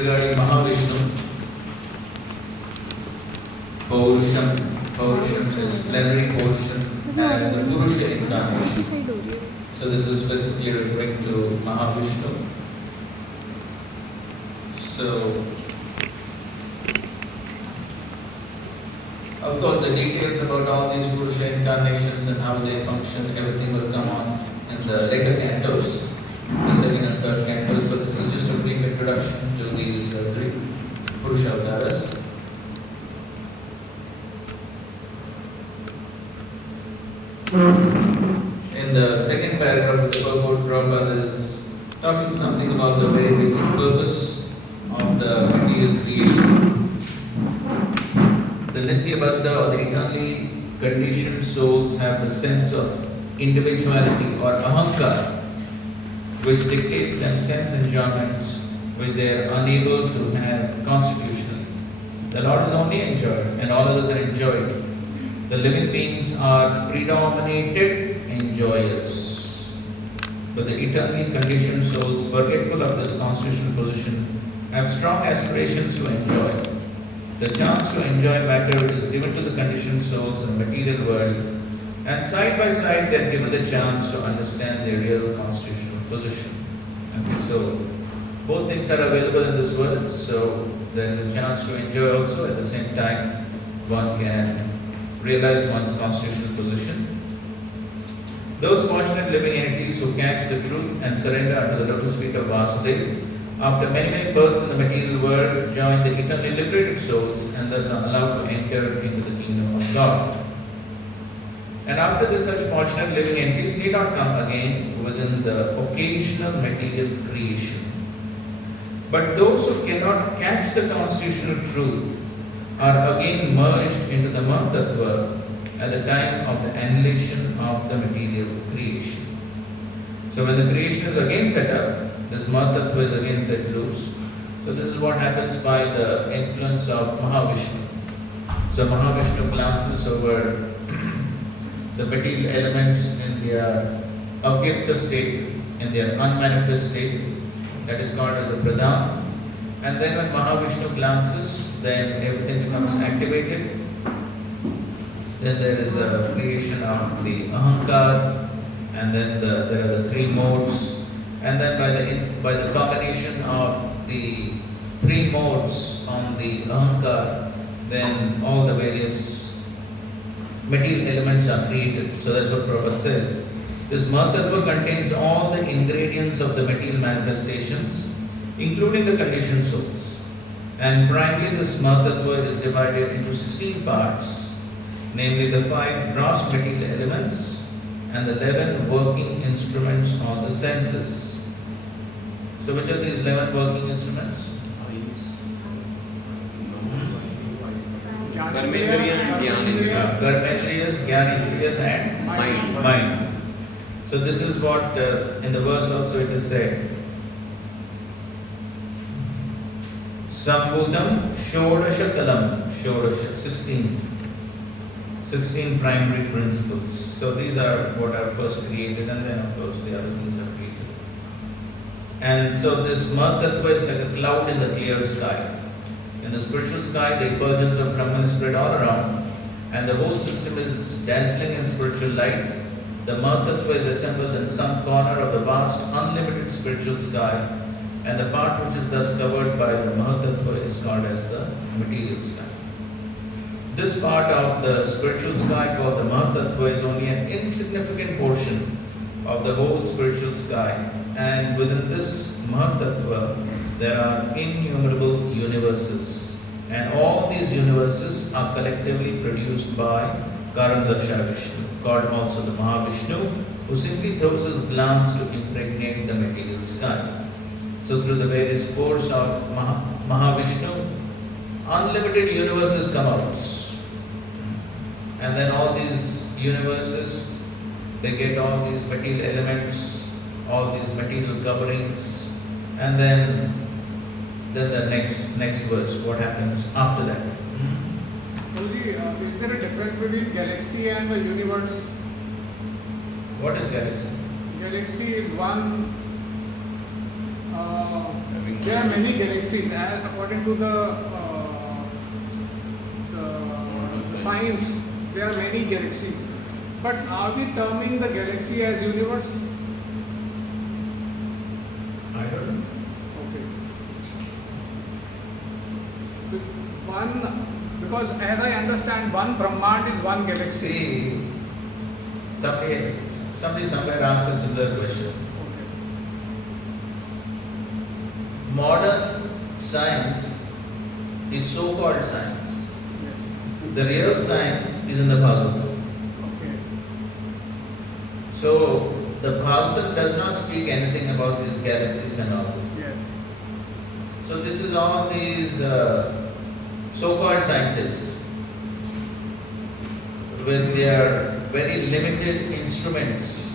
regarding Mahavishnu, Paurusham is plenary portion as the Purusha incarnation. So this is specifically referring to Mahavishnu. So, of course, the details about all these Purusha incarnations and how they function, everything will come on in the later cantos, the second and third cantos, but this is just a brief introduction to these three Purusha avatars. In the second paragraph of the purport, Prabhupada is talking something about the very basic purpose of the material creation. The Nityabadha or the eternally conditioned souls have the sense of individuality or ahankar, which dictates them sense enjoyments which they are unable to have constitutionally. The Lord is only enjoyed and all others are enjoyed. The living beings are predominated enjoyers. But the eternally conditioned souls, forgetful of this constitutional position, have strong aspirations to enjoy. The chance to enjoy matter is given to the conditioned souls in the material world, and side by side they are given the chance to understand their real constitutional position. Okay, so both things are available in this world, so there is a chance to enjoy also. At the same time, one can realize one's constitutional position. Those fortunate living entities who catch the truth and surrender under the lotus feet of Vasudeva, after many births in the material world, join the eternally liberated souls and thus are allowed to enter into the kingdom of God. And after this, such fortunate living entities need not come again within the occasional material creation. But those who cannot catch the constitutional truth are again merged into the Mahatattva at the time of the annihilation of the material creation. So when the creation is again set up, this Mahatattva is again set loose. So this is what happens by the influence of Mahavishnu. So Mahavishnu glances over the material elements in their avyakta state, in their unmanifest state, that is called as the Pradhan. And then when Mahavishnu glances, then everything becomes activated. Then there is the creation of the Ahankar, and then there are the three modes. And then by the combination of the three modes on the Ahankar, then all the various material elements are created. So that's what Prabhupada says. This Mahatattva contains all the ingredients of the material manifestations, including the conditioned souls. And primarily this Mahatattva is divided into 16 parts, namely the 5 gross material elements and the 11 working instruments on the senses. So which are these 11 working instruments? Karmendriyas, Jnanendriyas and mind. So this is what in the verse also it is said. Sambhutam Shodashakalam, Shodasha, 16 primary principles. So these are what are first created, and then of course the other things are created. And so this Mahatattva is like a cloud in the clear sky. In the spiritual sky, the effulgence of Brahman is spread all around, and the whole system is dazzling in spiritual light. The Mahatattva is assembled in some corner of the vast, unlimited spiritual sky, and the part which is thus covered by the Mahatattva is called as the material sky. This part of the spiritual sky called the Mahatattva is only an insignificant portion of the whole spiritual sky, and within this Mahatattva there are innumerable universes, and all these universes are collectively produced by Karandaksha Vishnu, called also the Mahavishnu, who simply throws his glance to impregnate the material sky. So through the various pores of Mahavishnu, unlimited universes come out. And then all these universes, they get all these material elements, all these material coverings, and then the next verse, what happens after that? Is there a difference between galaxy and the universe? What is galaxy? Galaxy is one living. There are many galaxies, as according to the science. There are many galaxies, but are we terming the galaxy as universe? I don't know. Okay. One, because as I understand, one Brahmand is one galaxy. See, somebody somewhere asked a similar question. Okay. Modern science is so-called science. Yes. The real science is in the Bhagavatam. Okay. So, the Bhagavatam does not speak anything about these galaxies and all this. Yes. So, this is all these so-called scientists with their very limited instruments,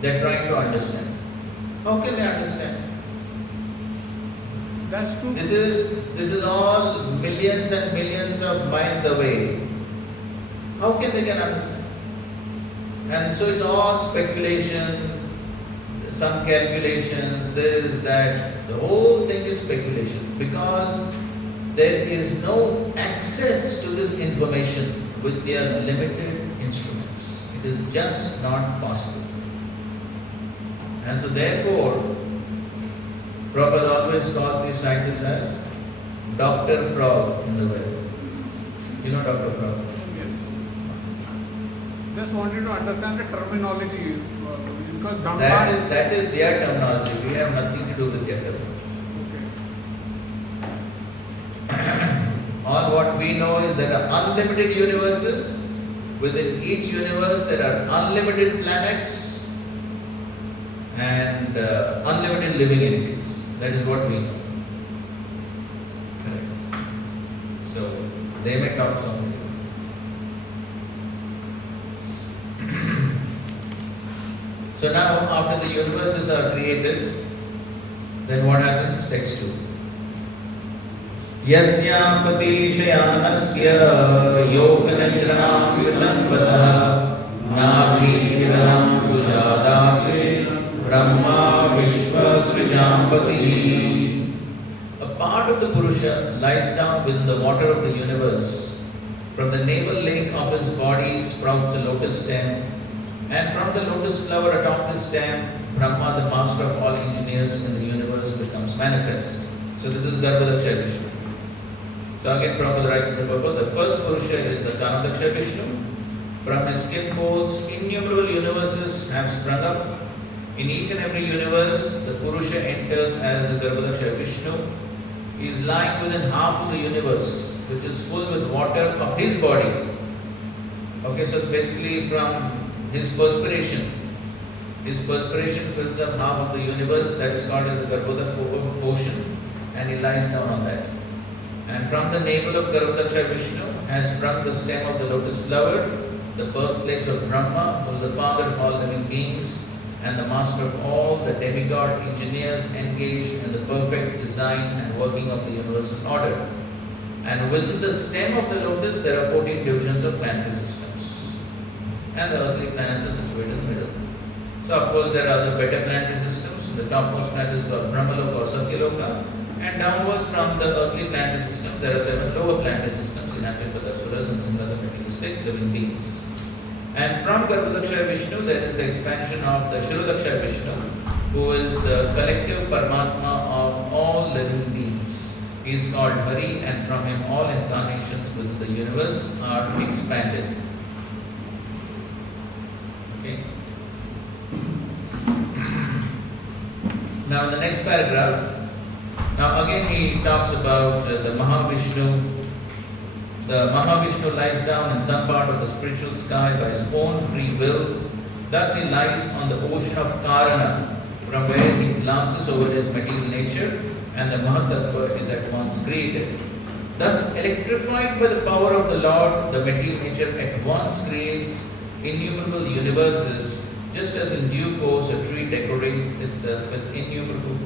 they're trying to understand. How can they understand? That's true. This is all millions and millions of miles away. How can they understand? And so it's all speculation, some calculations, this, that. The whole thing is speculation because there is no access to this information with their limited instruments. It is just not possible. And so therefore, Prabhupada always calls these scientists as Dr. Frog in the web. You know Dr. Frog? Yes. Just wanted to understand the terminology because Brahmand. That is their terminology. We have nothing to do with their terminology. All what we know is there are unlimited universes. Within each universe there are unlimited planets and unlimited living entities. That is what we know. Correct. So they may talk something. So now after the universes are created, then what happens? Text 2. यस्यापतिशयानस्य योगनिद्रां विलम्बतः नाभीरं कुजादासे Brahma विश्वसृजाम्पतिः. A part of the Purusha lies down within the water of the universe. From the navel lake of his body sprouts a lotus stem, and from the lotus flower atop the stem, Brahma, the master of all engineers in the universe, becomes manifest. So this is Garbhodaksha Vishnu. So again Prabhupada writes in the Bhagavad, the first Purusha is the Karadaksha Vishnu. From his skin poles, innumerable universes have sprung up. In each and every universe, the Purusha enters as the Garbhodaksha Vishnu. He is lying within half of the universe, which is full with water of his body. Okay, so basically from his perspiration fills up half of the universe. That is called as the Garbhodaksha ocean, and he lies down on that. And from the navel of Garbhodaksha Vishnu has sprung the stem of the lotus flower, the birthplace of Brahma, who is the father of all living beings and the master of all the demigod engineers engaged in the perfect design and working of the universal order. And within the stem of the lotus there are 14 divisions of planetary systems. And the earthly planets are situated in the middle. So of course there are the better planetary systems. The topmost planet is called Brahmaloka or Satyaloka. And downwards from the earthly planetary system, there are 7 lower planetary systems, inactive Asuras and similar materialistic living beings. And from Garbhodaksha Vishnu, there is the expansion of the Shirodaksha Vishnu, who is the collective Paramatma of all living beings. He is called Hari, and from him all incarnations within the universe are expanded. Okay. Now, in the next paragraph, now again he talks about the Mahavishnu. The Mahavishnu lies down in some part of the spiritual sky by his own free will. Thus he lies on the ocean of Karana, from where he glances over his material nature, and the Mahatattva is at once created. Thus, electrified by the power of the Lord, the material nature at once creates innumerable universes, just as in due course a tree decorates itself with innumerable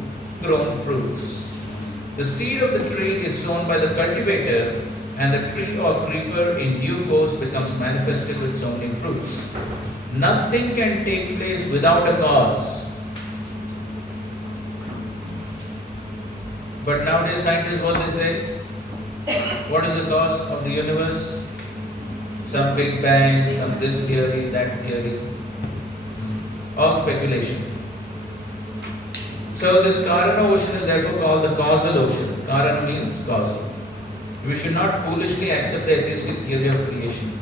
grown fruits. The seed of the tree is sown by the cultivator, and the tree or creeper in due course becomes manifested with so many fruits. Nothing can take place without a cause. But nowadays scientists, what they say? What is the cause of the universe? Some Big Bang, some this theory, that theory. All speculation. So this Karana ocean is therefore called the causal ocean. Karana means causal. We should not foolishly accept the atheistic theory of creation.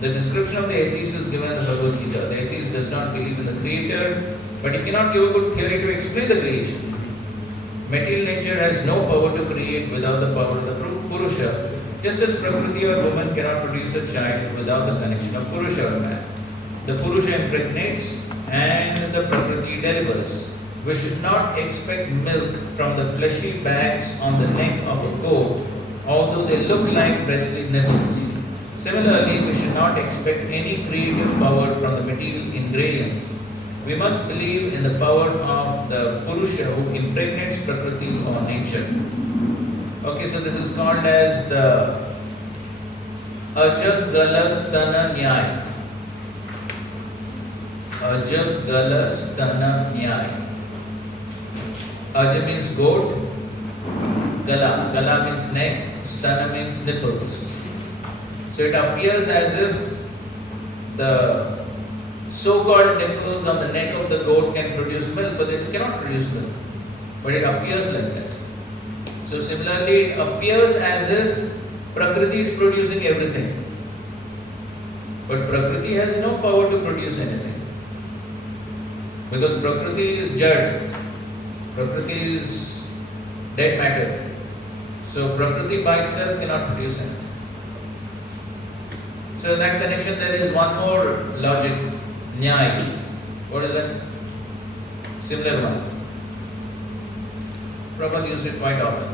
The description of the atheist is given in the Bhagavad Gita. The atheist does not believe in the creator, but he cannot give a good theory to explain the creation. Material nature has no power to create without the power of the Purusha. Just as Prakriti or woman cannot produce a child without the connection of Purusha or man. The Purusha impregnates and the Prakriti delivers. We should not expect milk from the fleshy bags on the neck of a goat, although they look like breastly nibbles. Similarly, we should not expect any creative power from the material ingredients. We must believe in the power of the Purusha who impregnates Prakriti or nature. Okay, so this is called as the Ajagalastana Nyaya. Ajagalastana Nyaya. Aja means goat, Gala means neck, Stana means nipples. So it appears as if the so-called nipples on the neck of the goat can produce milk, but it cannot produce milk. But it appears like that. So similarly, it appears as if Prakriti is producing everything. But Prakriti has no power to produce anything. Because Prakriti is Jad. Prakriti is dead matter. So Prakriti by itself cannot produce anything. So in that connection there is one more logic, Nyaya. What is that? Similar one. Prabhupada used it quite often.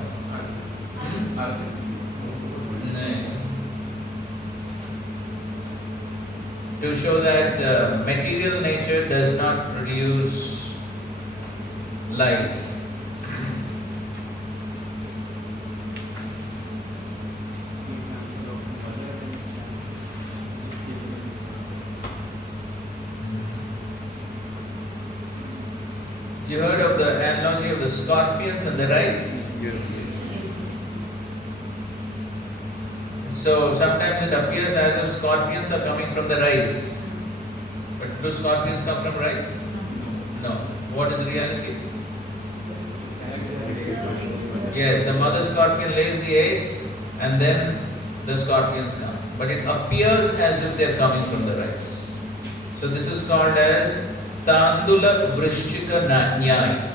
No. To show that material nature does not produce life. You heard of the analogy of the scorpions and the rice? Yes. So sometimes it appears as if scorpions are coming from the rice. But do scorpions come from rice? No. What is reality? Yes, the mother scorpion lays the eggs and then the scorpions come. But it appears as if they are coming from the rice. So this is called as Tandula Vrishchika Nyaya.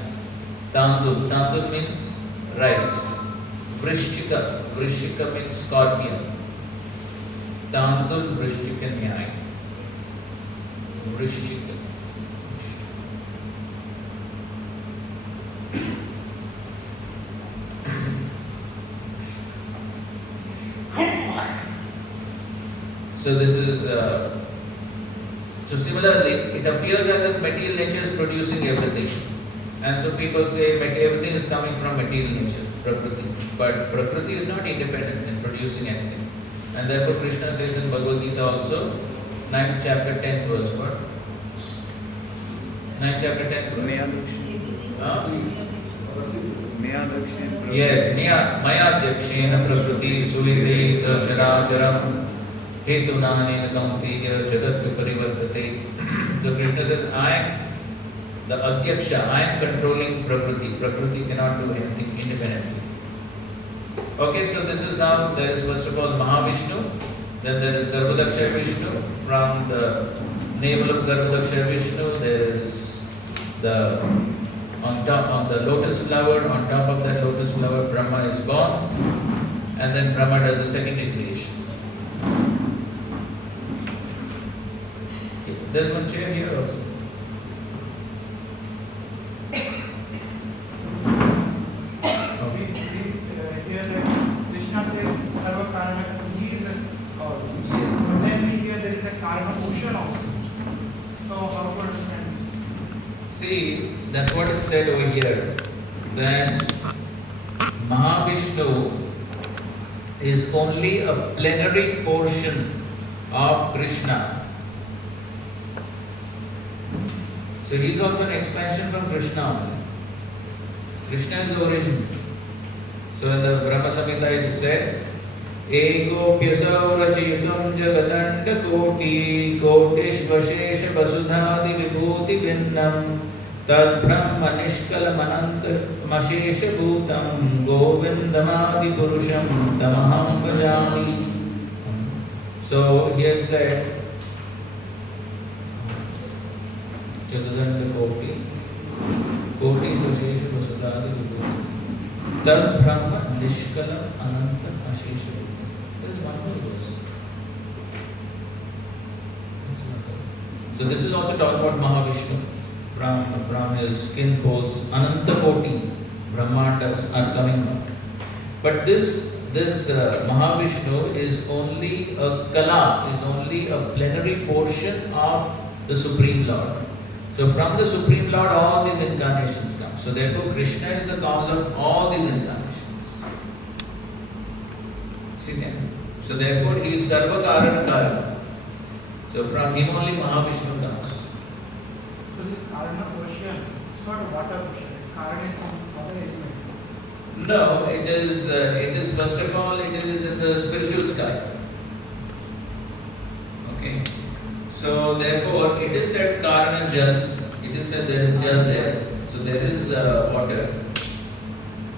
Tandul means rice. Vrishchika means scorpion. Tandul Vrishchika Nyaya. Vrishchika. So this is so similarly, it appears as if material nature is producing everything, and so people say everything is coming from material nature, Prakriti. But Prakriti is not independent in producing anything, and therefore Krishna says in Bhagavad Gita also, 9th chapter 10th verse. What? 9th chapter 10th verse. Yes, Maya Dyakshena Prakriti Suvidhi Characharam Hetunanena Kauntiya Jagat Viparivartate. So Krishna says, I am the Adyaksha, I am controlling Prakriti. Prakriti cannot do anything independently. Okay, so this is how there is first of all Mahavishnu, then there is Garbhodaksha Vishnu. From the navel of Garbhodaksha Vishnu, there is the on top of the lotus flower, on top of that lotus flower, Brahma is born, and then Brahma does the secondary creation. Okay. There's one chair here also. We hear that Krishna says Sarva Karana, he is the cause. But then we hear there is a Karana ocean also. So how to understand? See, that's what it said over here, that Mahavishnu is only a plenary portion of Krishna. So he is also an expansion from Krishna only. Krishna is the origin. So in the Brahma Samhita it is said, Ekopyasau rachiyatam jagatanda kotishvashesha vasudhadi vibhuti vinnam tad brahma nishkala mananta mashesha bhutam govindamadi purusham tamaham bhajami. So here it said, Jagadanda Koti Svashesha Vasudhadi Vibhuti Tad Brahma Nishkala Ananta Ashesha Bhutam. There is one more verse. So this is also talking about Mahavishnu. From his skin poles, Ananta Koti Brahmandas are coming out. But this Mahavishnu is only a kala, is only a plenary portion of the Supreme Lord. So from the Supreme Lord all these incarnations come. So therefore Krishna is the cause of all these incarnations. See that? So therefore he is Sarva Karana Karana. So from him only Mahavishnu comes. So this Karana ocean, it's not a water ocean. Karana is some other element. No, it is first of all, it is in the spiritual sky. Okay. So therefore, it is said Karana Jal. It is said there is Jal there. So there is water.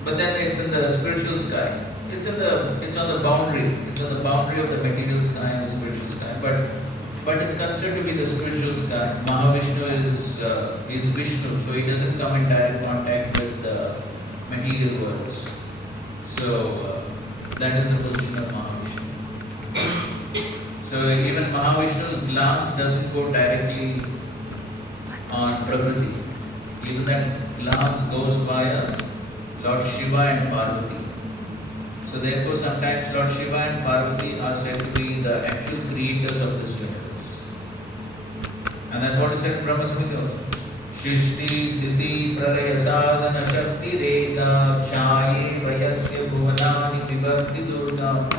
But then it's in the spiritual sky. It's on the boundary. It's on the boundary of the material sky and the spiritual sky. But it's considered to be the spiritual sky. Mahavishnu is Vishnu, so he doesn't come in direct contact with the material worlds. So that is the position of Mahavishnu. So even Mahavishnu's glance doesn't go directly on Prakriti. Even that glance goes via Lord Shiva and Parvati. So therefore sometimes Lord Shiva and Parvati are said to be the actual creators of this universe. And that's what is said in Brahma Samhita also. Shrishti Sthiti Pralaya Sadhana Shakti Reka Chaye Vayasya Bhuvanani Vibhakti Durga.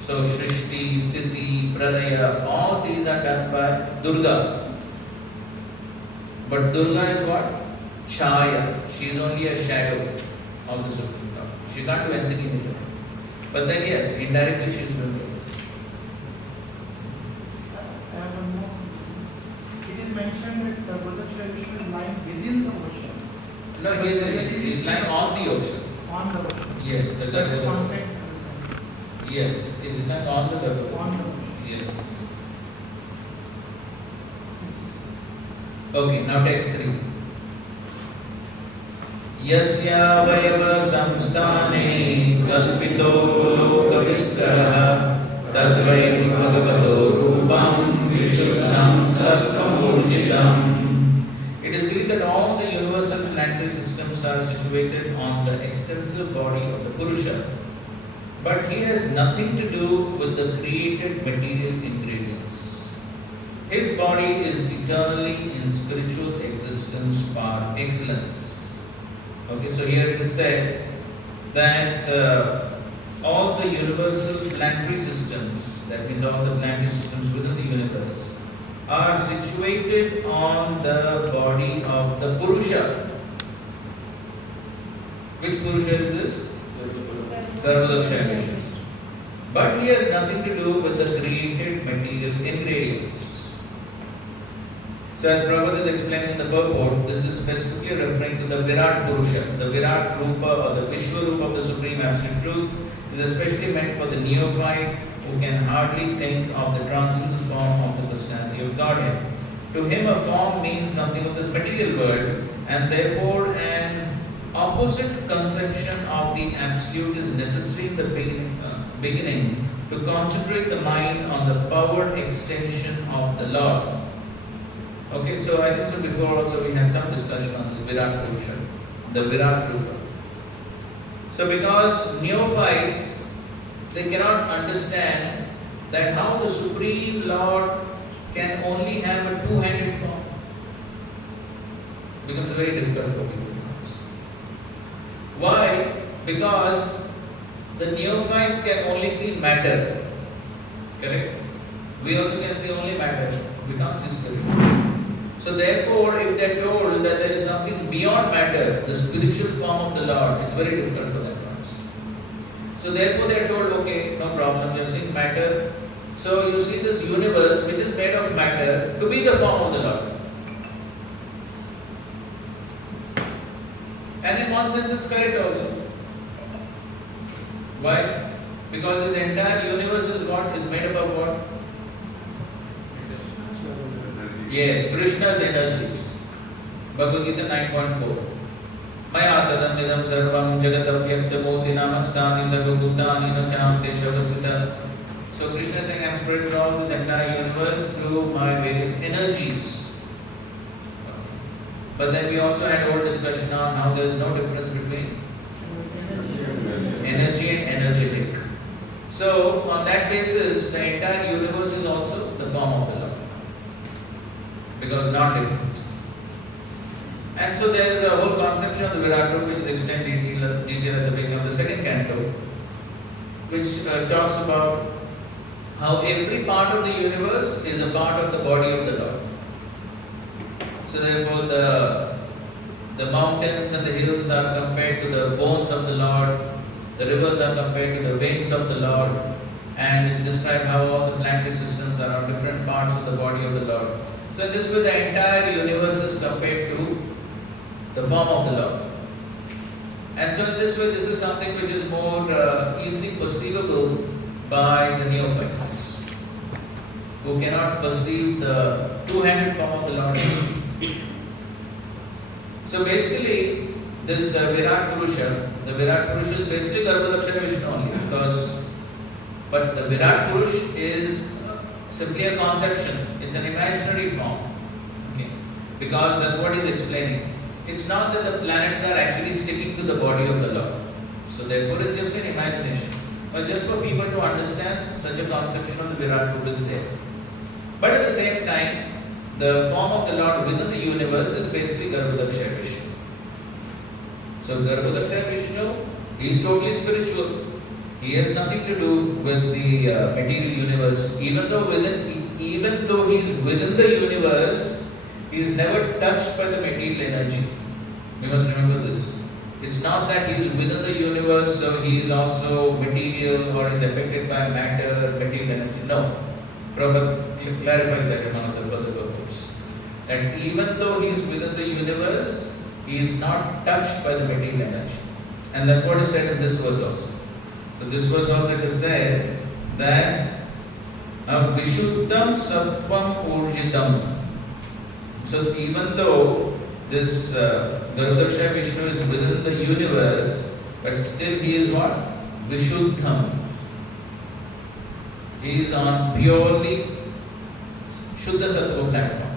So Shrishti, Sthiti, Pralaya, all these are done by Durga. But Durga is what? Chaya. She is only a shadow of the Supreme Lord. She can't do anything in it. But then yes, indirectly she is doing it. I have one more. It is mentioned that Buddha Vishnu is lying within the ocean. No, he is lying on the ocean. On the ocean. Yes, the That's the Garbhoda. context. Yes, it is lying on the Garbhoda. On the ocean. Yes. Okay, now text 3. यस्या वयव संस्थाने कल्पितो लोकविस्तरः तद्वै भगवतो रूपं विशुद्धं सत्त्वमूर्जितम्. It is believed that all the universal planetary systems are situated on the extensive body of the Purusha, but he has nothing to do with the created material ingredients. His body is eternally in spiritual existence par excellence. Okay, so here it is said that all the universal planetary systems, that means all the planetary systems within the universe, are situated on the body of the Purusha. Which Purusha is this? Garbhodaksha. But he has nothing to do with the created material ingredients. So as Prabhupada is explaining in the purport, this is specifically referring to the Virat Purusha. The Virat Rupa or the Vishwarupa of the Supreme Absolute Truth is especially meant for the neophyte who can hardly think of the transcendental form of the personality of Godhead. To him a form means something of this material world, and therefore an opposite conception of the Absolute is necessary in the beginning to concentrate the mind on the power extension of the Lord. Okay, so I think so before also we had some discussion on this Virat Purusha, the Virat Rupa. So because neophytes, they cannot understand that how the Supreme Lord can only have a two-handed form. It becomes very difficult for people to understand. Why? Because the neophytes can only see matter. Correct? We also can see only matter. We can't see spirit. So therefore, if they are told that there is something beyond matter, the spiritual form of the Lord, it's very difficult for them to understand. So therefore they are told, okay, no problem, you're seeing matter. So you see this universe which is made of matter to be the form of the Lord. And in one sense it's correct also. Why? Because this entire universe is what? Is made up of what? Yes, Krishna's energies. Bhagavad Gita 9.4. Maya tadam idam sarvam jagatavyakta moti namastani sarvabhutani na chamte shavastita. So Krishna is saying, I am spread throughout this entire universe through my various energies. But then we also had a whole discussion on how there is no difference between energy and energetic. So on that basis, the entire universe is also the form of the Lord. Because not different. And so there is a whole conception of the Virat Rupa which is explained in detail at the beginning of the second canto, which talks about how every part of the universe is a part of the body of the Lord. So therefore the mountains and the hills are compared to the bones of the Lord, the rivers are compared to the veins of the Lord, and it's described how all the planetary systems are on different parts of the body of the Lord. So in this way the entire universe is compared to the form of the Lord. And so in this way this is something which is more easily perceivable by the neophytes, who cannot perceive the two-handed form of the Lord. So basically this Virat Purusha, the Virat Purusha is basically Garbhodakshaya Vishnu only, but the Virat Purush is simply a conception, it's an imaginary form. Okay. Because that's what he's explaining. It's not that the planets are actually sticking to the body of the Lord. So therefore it's just an imagination. But just for people to understand, such a conception of the Virat Rupa is there. But at the same time, the form of the Lord within the universe is basically Garbhodakshaya Vishnu. So Garbhodakshaya Vishnu, he is totally spiritual. He has nothing to do with the material universe. Even though he is within the universe, he is never touched by the material energy. We must remember this. It's not that he is within the universe, so he is also material or is affected by matter, material energy. No. Prabhupada clarifies that in one of the further purports. That even though he is within the universe, he is not touched by the material energy. And that's what is said in this verse also. So this verse also it is said that Vishuddham Sattvam Urjitam. So even though this Garbhodakshaya Vishnu is within the universe, but still he is what? Vishuddham. He is on purely Shuddha Sattva platform.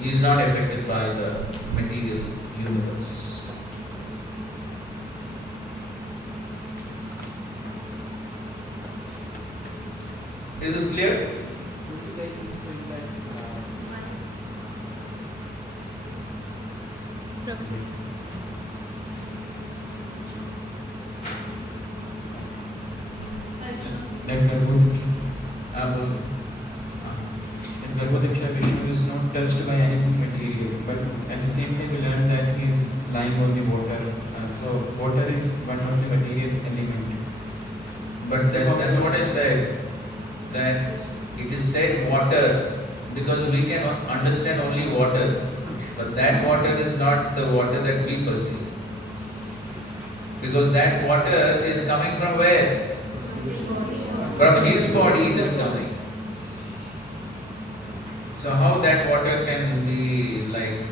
He is not affected by the material universe. Is this clear? Garbhodakshaya Vishnu is not touched by anything material, but at the same time we learn that he is lying on the water. So water is one of the material element. But that's what I said, that it is said water because we can understand only water, but that water is not the water that we perceive. Because that water is coming from where? From his body it is coming. So how that water can be like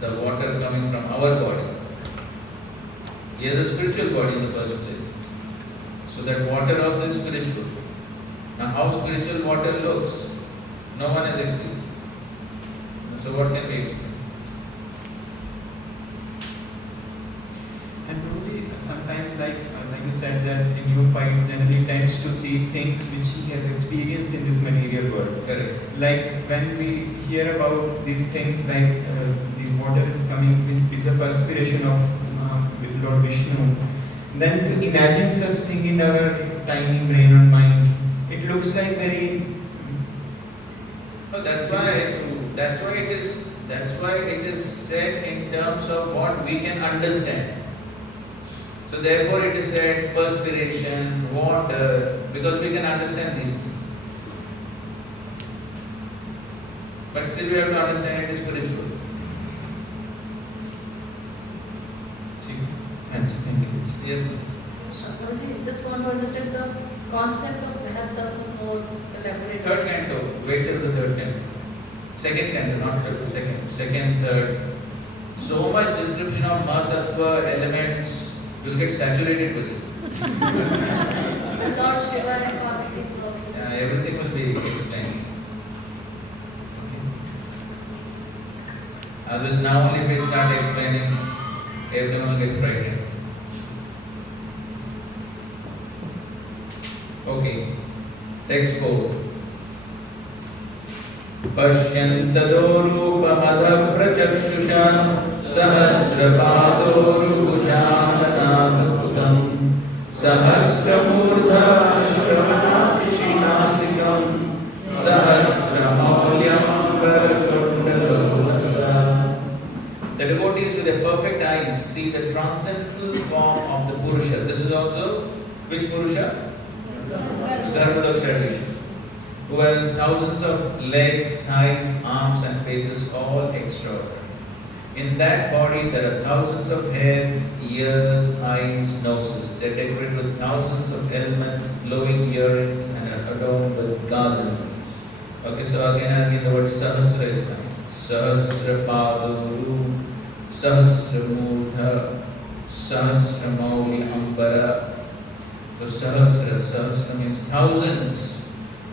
the water coming from our body? He has a spiritual body in the first place. So that water also is spiritual. Now how spiritual water looks, no one has experienced. So what can we explain? And Prabhuji, sometimes like you said that in your fight generally tends to see things which he has experienced in this material world. Correct. Like when we hear about these things like the water is coming, it's a perspiration of Lord Vishnu. Then to imagine such thing in our tiny brain or mind, it looks like very. No, that's why it is said in terms of what we can understand. So So therefore it is said perspiration, water, because we can understand these things. But still we have to understand it is spiritual. Thank you. Yes, ma'am. Shamaji, just want to understand the concept of Mahatma more elaborate. Third canto, wait till the third canto. Second canto, not third, second, third. So much description of Mahatattva elements, you'll get saturated with it. The Lord Shiva and Parvati will also. Everything will be explained. Okay. Otherwise, now only if we start explaining, everyone will get frightened. Okay, text 4. पश्यन्तदोरूपमदप्रचक्षुषा सहस्रपादोरुभुजाननाथपुतं सहस्रमूर्धाश्रवणाक्षिणासिकं सहस्रमौल्यमम्बरकुण्डलोलसा. The devotees with their perfect eyes see the transcendental form of the Purusha. This is also which Purusha? Garbhodaksha Vishnu, who has thousands of legs, thighs, arms and faces, all extraordinary. In that body there are thousands of heads, ears, eyes, noses. They are decorated with thousands of elements, glowing earrings and are adorned with garlands. Okay, so again and again the word Sahasra is coming. Sahasrapadoru, Sahasramurdha, Sahasramauli Ambara. So Sahasra means thousands.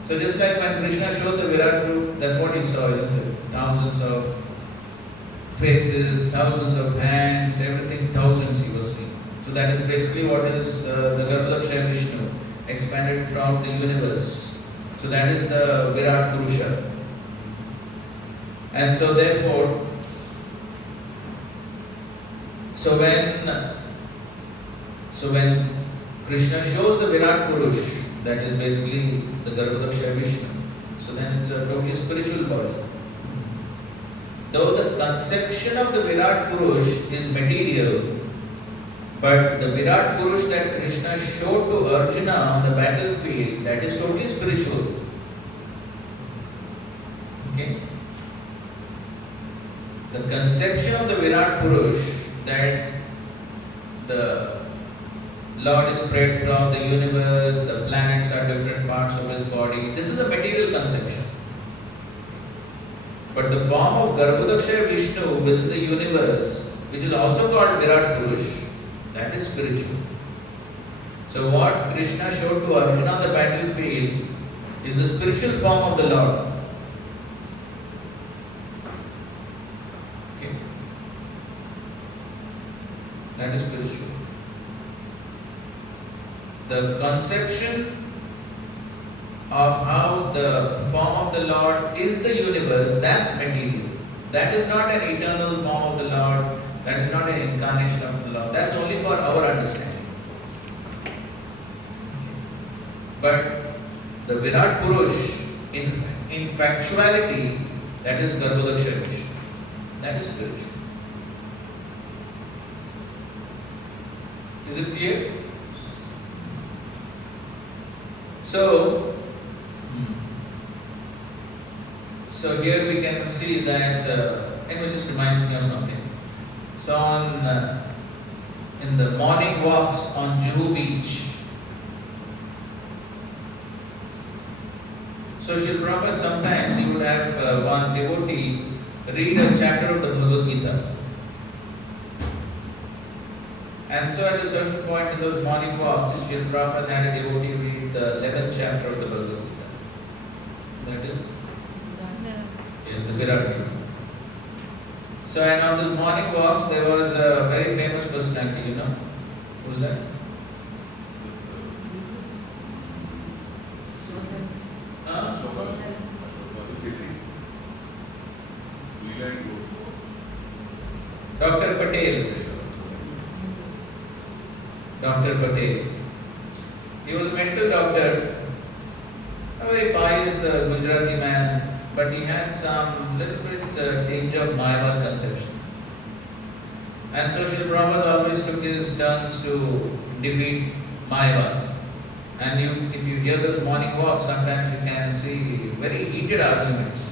So just like when Krishna showed the Virat Roop, that's what he saw, isn't it? Thousands of faces, thousands of hands, everything, thousands he was seeing. So that is basically what is the Garbhodaksha Vishnu, expanded throughout the universe. So that is the Virat Purusha. And so therefore, so when Krishna shows the Virat Purush, that is basically the Garbhodaksha Vishnu. So then it's a totally spiritual body. Though the conception of the Virat Purush is material, but the Virat Purush that Krishna showed to Arjuna on the battlefield, that is totally spiritual. Okay? The conception of the Virat Purush that the Lord is spread throughout the universe, the planets are different parts of his body. This is a material conception. But the form of Garbhodaksha Vishnu within the universe, which is also called Virat Purush, that is spiritual. So what Krishna showed to Arjuna on the battlefield is the spiritual form of the Lord. Okay? That is spiritual. The conception of how the form of the Lord is the universe, that's material. That is not an eternal form of the Lord, that is not an incarnation of the Lord. That's only for our understanding. But the Virat Purush, in factuality, that is Garbhodaksha Vishnu. That is spiritual. Is it clear? So here we can see that, it just reminds me of something. So in the morning walks on Juhu Beach, so Srila Prabhupada sometimes he would have one devotee read a chapter of the Bhagavad Gita. And so at a certain point in those morning walks, Srila Prabhupada had a devotee read the 11th chapter of the Bhagavad Gita. That is? Yes, the Virat Roop. So and on those morning walks, there was a very famous personality, you know. Who's that? Dr. Patel. Dr. Patel. He was a medical doctor, a very pious Gujarati man, but he had some little bit tinge of Mayavad conception. And so Srila Prabhupada always took his turns to defeat Mayavad. And if you hear those morning walks, sometimes you can see very heated arguments.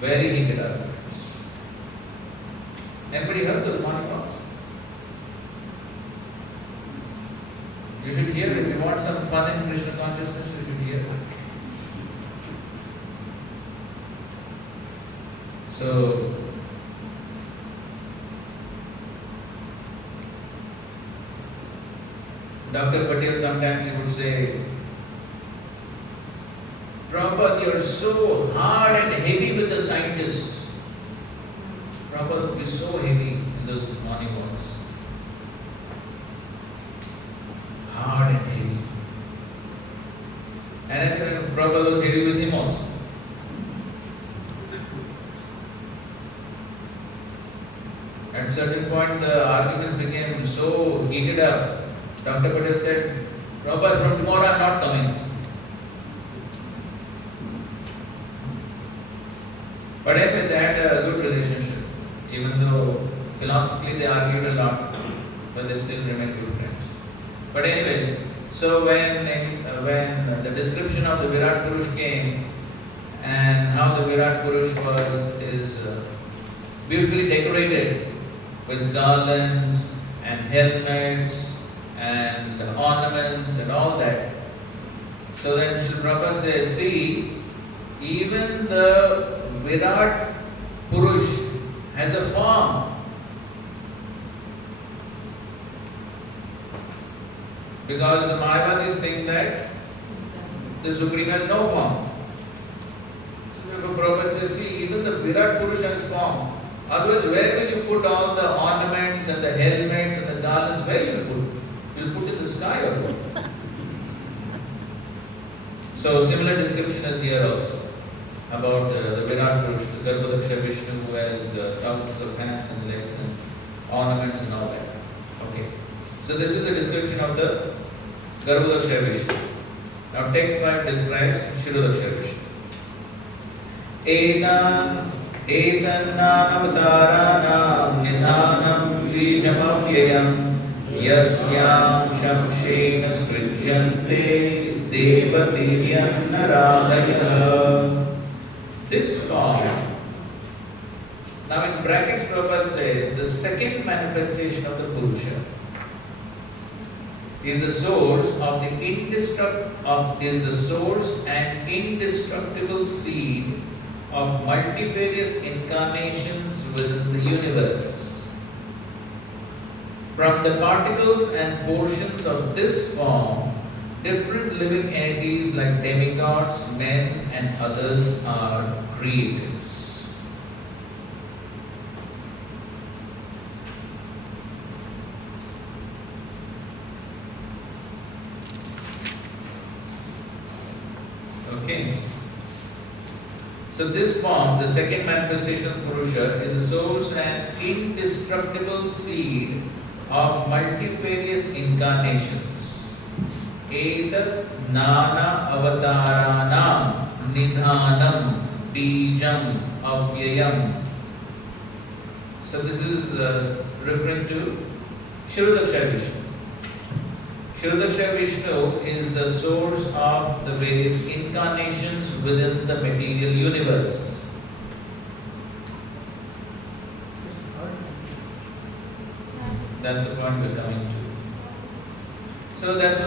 Very heated arguments. Anybody heard those morning walks? You should hear it. If you want some fun in Krishna consciousness, you should hear it. So, Dr. Patel sometimes he would say, Prabhupada, you're so hard and heavy with the scientists. Prabhupada would be so heavy in those morning walks. Hard and heavy. And Prabhupada was heavy with him also. At a certain point, the arguments became so heated up. Dr. Patel said, Prabhupada, from tomorrow I'm not coming. But anyway, they had a good relationship. Even though philosophically they argued a lot, but they still remained good friends. But anyways, so when the description of the Virat Purush came, and how the Virat Purush is beautifully decorated with garlands and helmets and ornaments and all that. So then Srila Prabhupada says, see, even the Virat Purush has a form. Because the Mayavadis think that the Supreme has no form. So therefore Prabhupada says, see, even the Virat Purush has form. Otherwise, where will you put all the ornaments and the helmets and the garlands? Where will you put? You'll put in the sky or what? So similar description is here also about the Virat Purush, the Garbhodaksha Vishnu who has thousands of hands and legs and ornaments and all that. Okay. So this is the description of the Garbhodaksha Vishnu. Now text 5 describes Kshirodaksha Vishnu. Etanavataranam nidhanam vijamavyayam yasyam shamshena srijyante devatiryan naradaya. This form, now in brackets Prabhupada says, the second manifestation of the Purusha is the source of the and indestructible seed of multifarious incarnations within the universe. From the particles and portions of this form, different living entities like demigods, men and others are created. Okay. So this form, the second manifestation of Purusha, is the source and indestructible seed of multifarious incarnations. Etat nana avataranam nidhanam bijam avyayam. So this is referring to Kshirodaksha Vishnu. Kshirodaksha Vishnu is the source of the various incarnations within the material universe. That's the point we're coming to. So that's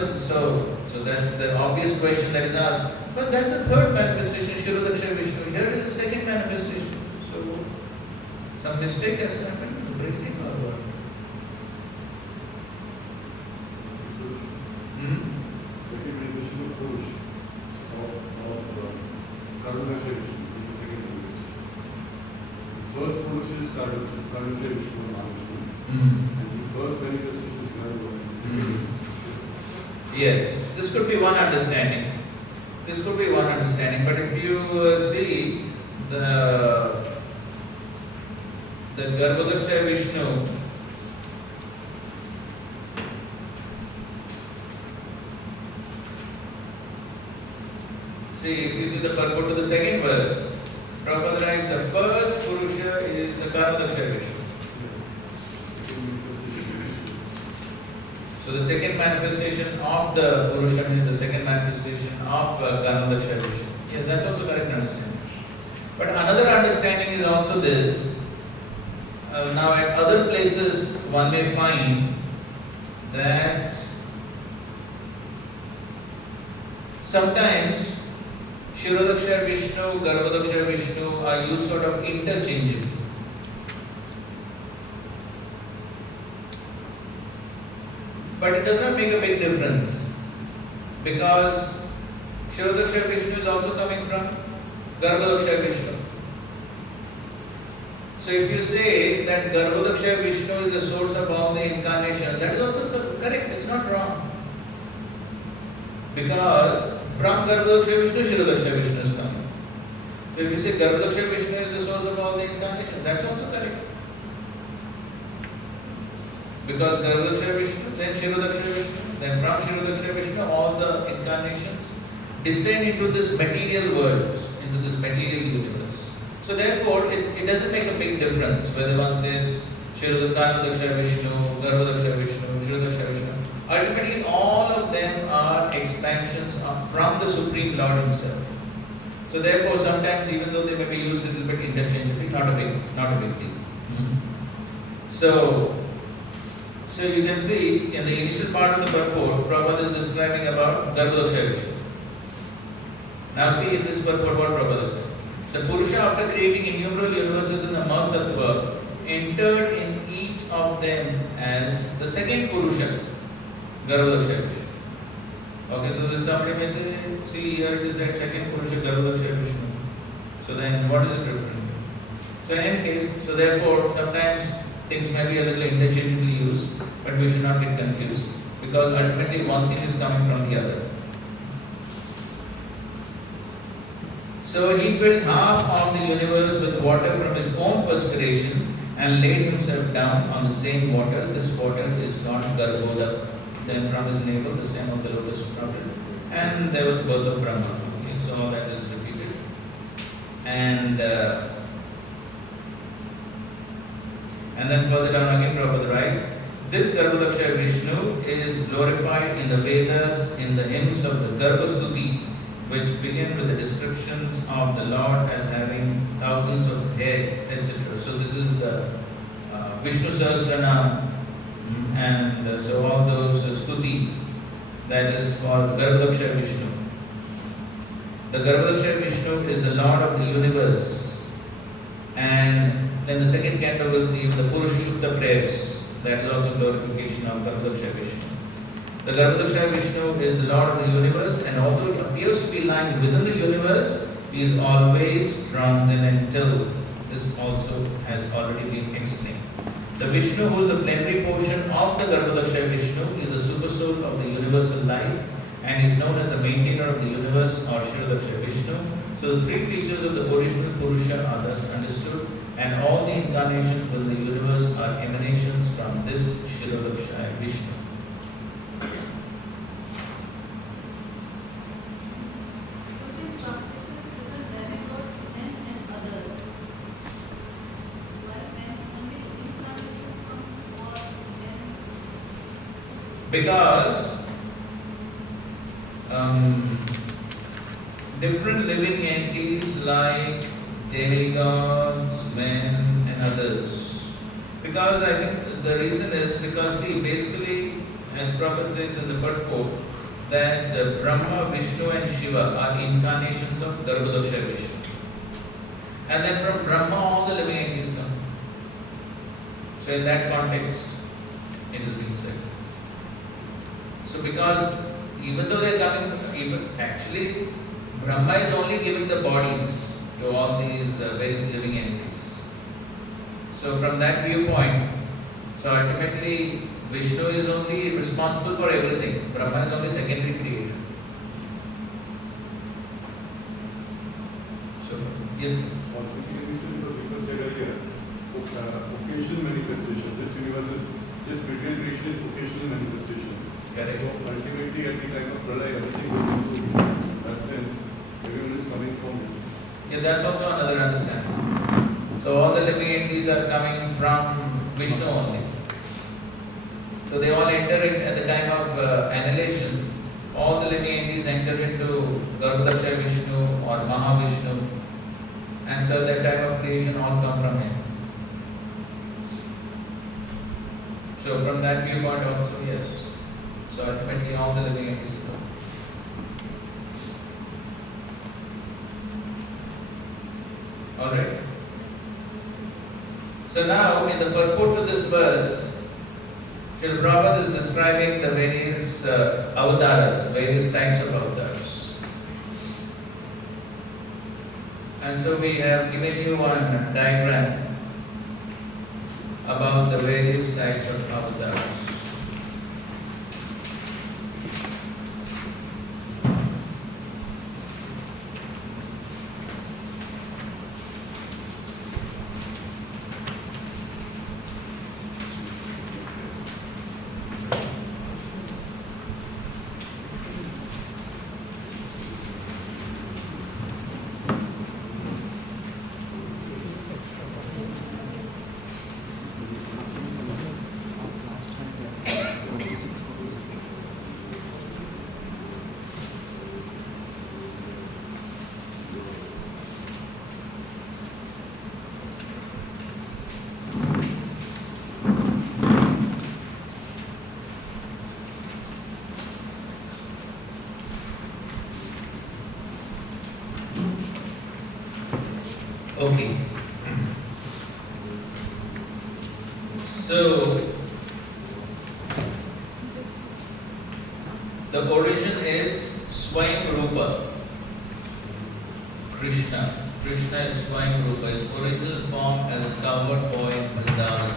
the obvious question that is asked. But that's the third manifestation, Kshirodaksha Vishnu. Here it is the second manifestation. So some mistake has happened in the printing or what? Second manifestation of Purush of Karunasha Vishnu is the second manifestation. The first Purush is Karunasha Vishnu and Mahavishnu. And the first manifestation is Karunasha. The second is Yes, this could be one understanding. This could be one understanding. But if you see the Garbhodaksha Vishnu, see, if you see the purport to the second verse, Prabhupada writes the first Purusha is the Garbhodaksha Vishnu. So the second manifestation of the Purusha means the second manifestation of Karmadaksha Vishnu. Yeah, that's also correct understanding. But another understanding is also this. Now at other places one may find that sometimes Shirodaksha Vishnu, Garbhodaksha Vishnu are used sort of interchangeably. But it does not make a big difference because Shirodaksha Vishnu is also coming from Garbhodaksha Vishnu. So if you say that Garbhodaksha Vishnu is the source of all the incarnations, that is also correct, it's not wrong. Because from Garbhodaksha Vishnu, Shirodaksha Vishnu is coming. So if you say Garbhodaksha Vishnu is the source of all the incarnations, that's also correct. Because Garbhodaksha Vishnu, then Shirodaksha Vishnu, then from Shirodaksha Vishnu, all the incarnations descend into this material world, into this material universe. So therefore, it doesn't make a big difference whether one says Shirodaksha Vishnu, Garbhodaksha Vishnu, Shirodaksha Vishnu. Ultimately, all of them are expansions from the Supreme Lord Himself. So therefore, sometimes even though they may be used a little bit interchangeably, not a big deal. So you can see in the initial part of the purport, Prabhupada is describing about Garbhodaksha Vishnu. Now see in this purport what Prabhupada said. The Purusha, after creating innumerable universes in the Mahad Tattva, entered in each of them as the second Purusha, Garbhodaksha Vishnu. Okay, so somebody may say, see here it is that second Purusha, Garbhodaksha Vishnu. So then what is it referring to? So in any case, so therefore sometimes things may be a little interchangeably used, but we should not get confused because ultimately one thing is coming from the other. So he filled half of the universe with water from his own perspiration and laid himself down on the same water. This water is called Garbhoda. Then from his navel, the stem of the lotus sprouted, and there was birth of Brahma. Okay, so all that is repeated. And then further down again, Prabhupada writes, this Garbhodaksha Vishnu is glorified in the Vedas, in the hymns of the Garbhastuti, which begin with the descriptions of the Lord as having thousands of heads, etc. So this is the Vishnu Sahasranam, and so all those stuti, that is called Garbhodaksha Vishnu. The Garbhodaksha Vishnu is the Lord of the universe, and then the second canto will see the Purusha Shukta prayers, that is also glorification of Garbhodaksha Vishnu. The Garbhodaksha Vishnu is the Lord of the universe, and although he appears to be lying within the universe, he is always transcendental. This also has already been explained. The Vishnu, who is the plenary portion of the Garbhodaksha Vishnu, is the super soul of the universal life and is known as the maintainer of the universe or Shirodaksha Vishnu. So the three features of the original Purusha are thus understood, and all the incarnations within the universe are emanations from this Shirodaksha Vishnu. Because different living entities like demigods, men and others. Because I think the reason is because see basically as Prabhupada says in the purport that Brahma, Vishnu and Shiva are incarnations of Garbhodaksha Vishnu. And then from Brahma all the living entities come. So in that context it is being said. So because even though they are coming, actually Brahma is only giving the bodies to all these various living entities. So from that viewpoint, so ultimately Vishnu is only responsible for everything. Brahma is only secondary creator. So yes. Was said earlier, occasional manifestation. This universe is, this material creation is occasional manifestation. Correct. So ultimately, at the time of pralaya, everything goes into that sense. Everyone is coming from. Yeah, that's also another understanding. So all the living entities are coming from Vishnu only. So they all enter in at the time of annihilation. All the living entities enter into Garbhodaksha Vishnu or Mahavishnu, and so at that time of creation all come from him. So from that viewpoint also, yes. So ultimately all the living entities come. Alright. So now in the purport to this verse, Srila Prabhupada is describing the various avatars, various types of avatars. And so we have given you one diagram about the various types of avatars. Okay. So the origin is Swayam Rupa. Krishna. Krishna is Swayam Rupa. His original form as a covered boy in Vrindavan.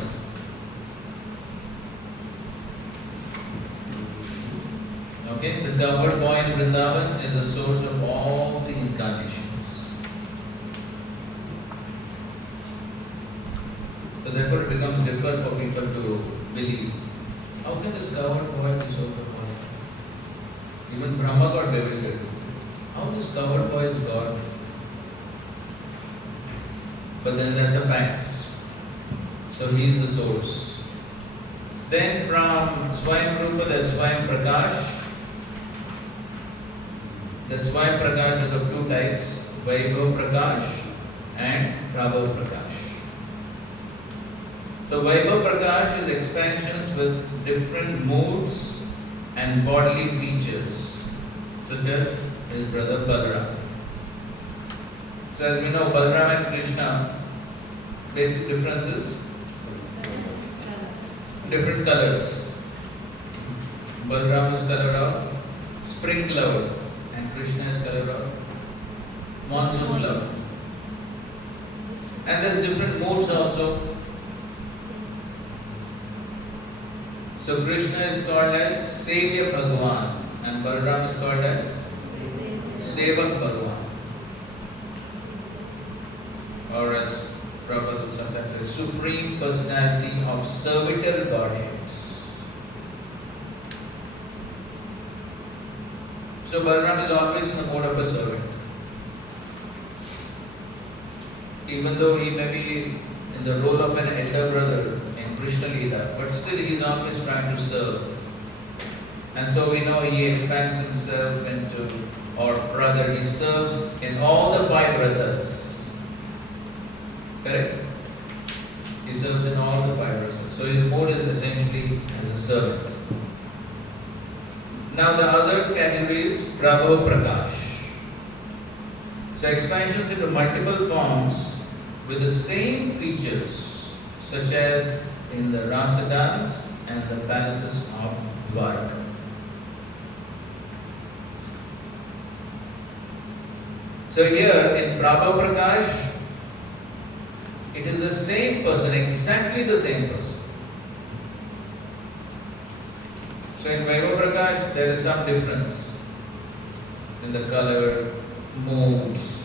Okay, the covered boy in Vrindavan is the source of all the incarnations. So therefore it becomes difficult for people to believe. How can this covered boy be so profound? Even Brahma got bewildered. How this covered boy is God? But then that's a fact. So he is the source. Then from Swayam Rupa there's Swayam Prakash. The Swayam Prakash is of two types, Vaibhav Prakash and Prabhav Prakash. So Vaibhav Prakash is expansions with different moods and bodily features, such as his brother Balaram. So as we know, Balaram and Krishna, basic differences, different colors. Balaram is colored out spring cloud and Krishna is colored out monsoon cloud. And there's different moods also. So Krishna is called as Sevya Bhagavan and Balaram is called as Sevak Bhagavan. Or as Prabhupada would sometimes say, Supreme Personality of Servitor Godheads. So Balaram is always in the mode of a servant. Even though he may be in the role of an elder brother in Krishna Leela, but still he is always trying to serve. And so we know he expands himself into, or rather he serves in all the five rasas. Correct? He serves in all the five rasas. So his mode is essentially as a servant. Now the other category is Prabhav Prakash. So expansions into multiple forms with the same features, such as in the Rasa dance and the palaces of Dwarka. So here in Prabhav Prakash, it is the same person, exactly the same person. So in Vaibhav Prakash, there is some difference in the color, moods.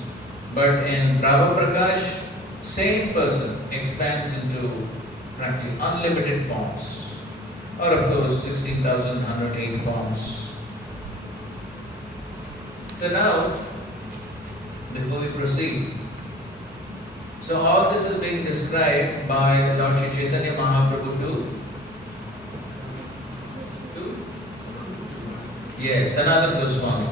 But in Prabhav Prakash, same person expands into practically unlimited forms. Or of course, 16,108 forms. So now, before we proceed, so all this is being described by Lord Shri Chaitanya Mahaprabhu to Yes, Sanatana Goswami.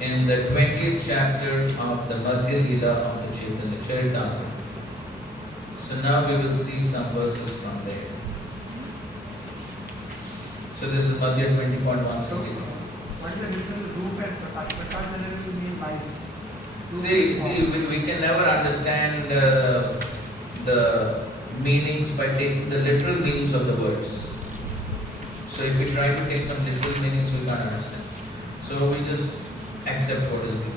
In the 20th chapter of the Madhya Lila of the Chaitanya Charitamrita. So now we will see some verses from there. So this is Madhya 20.164. What is the difference between Rupa and Prakash? Prakash generally mean light. See, we can never understand the meanings by taking the literal meanings of the words. So if we try to take some literal meanings, we can't understand. So we just accept what is given.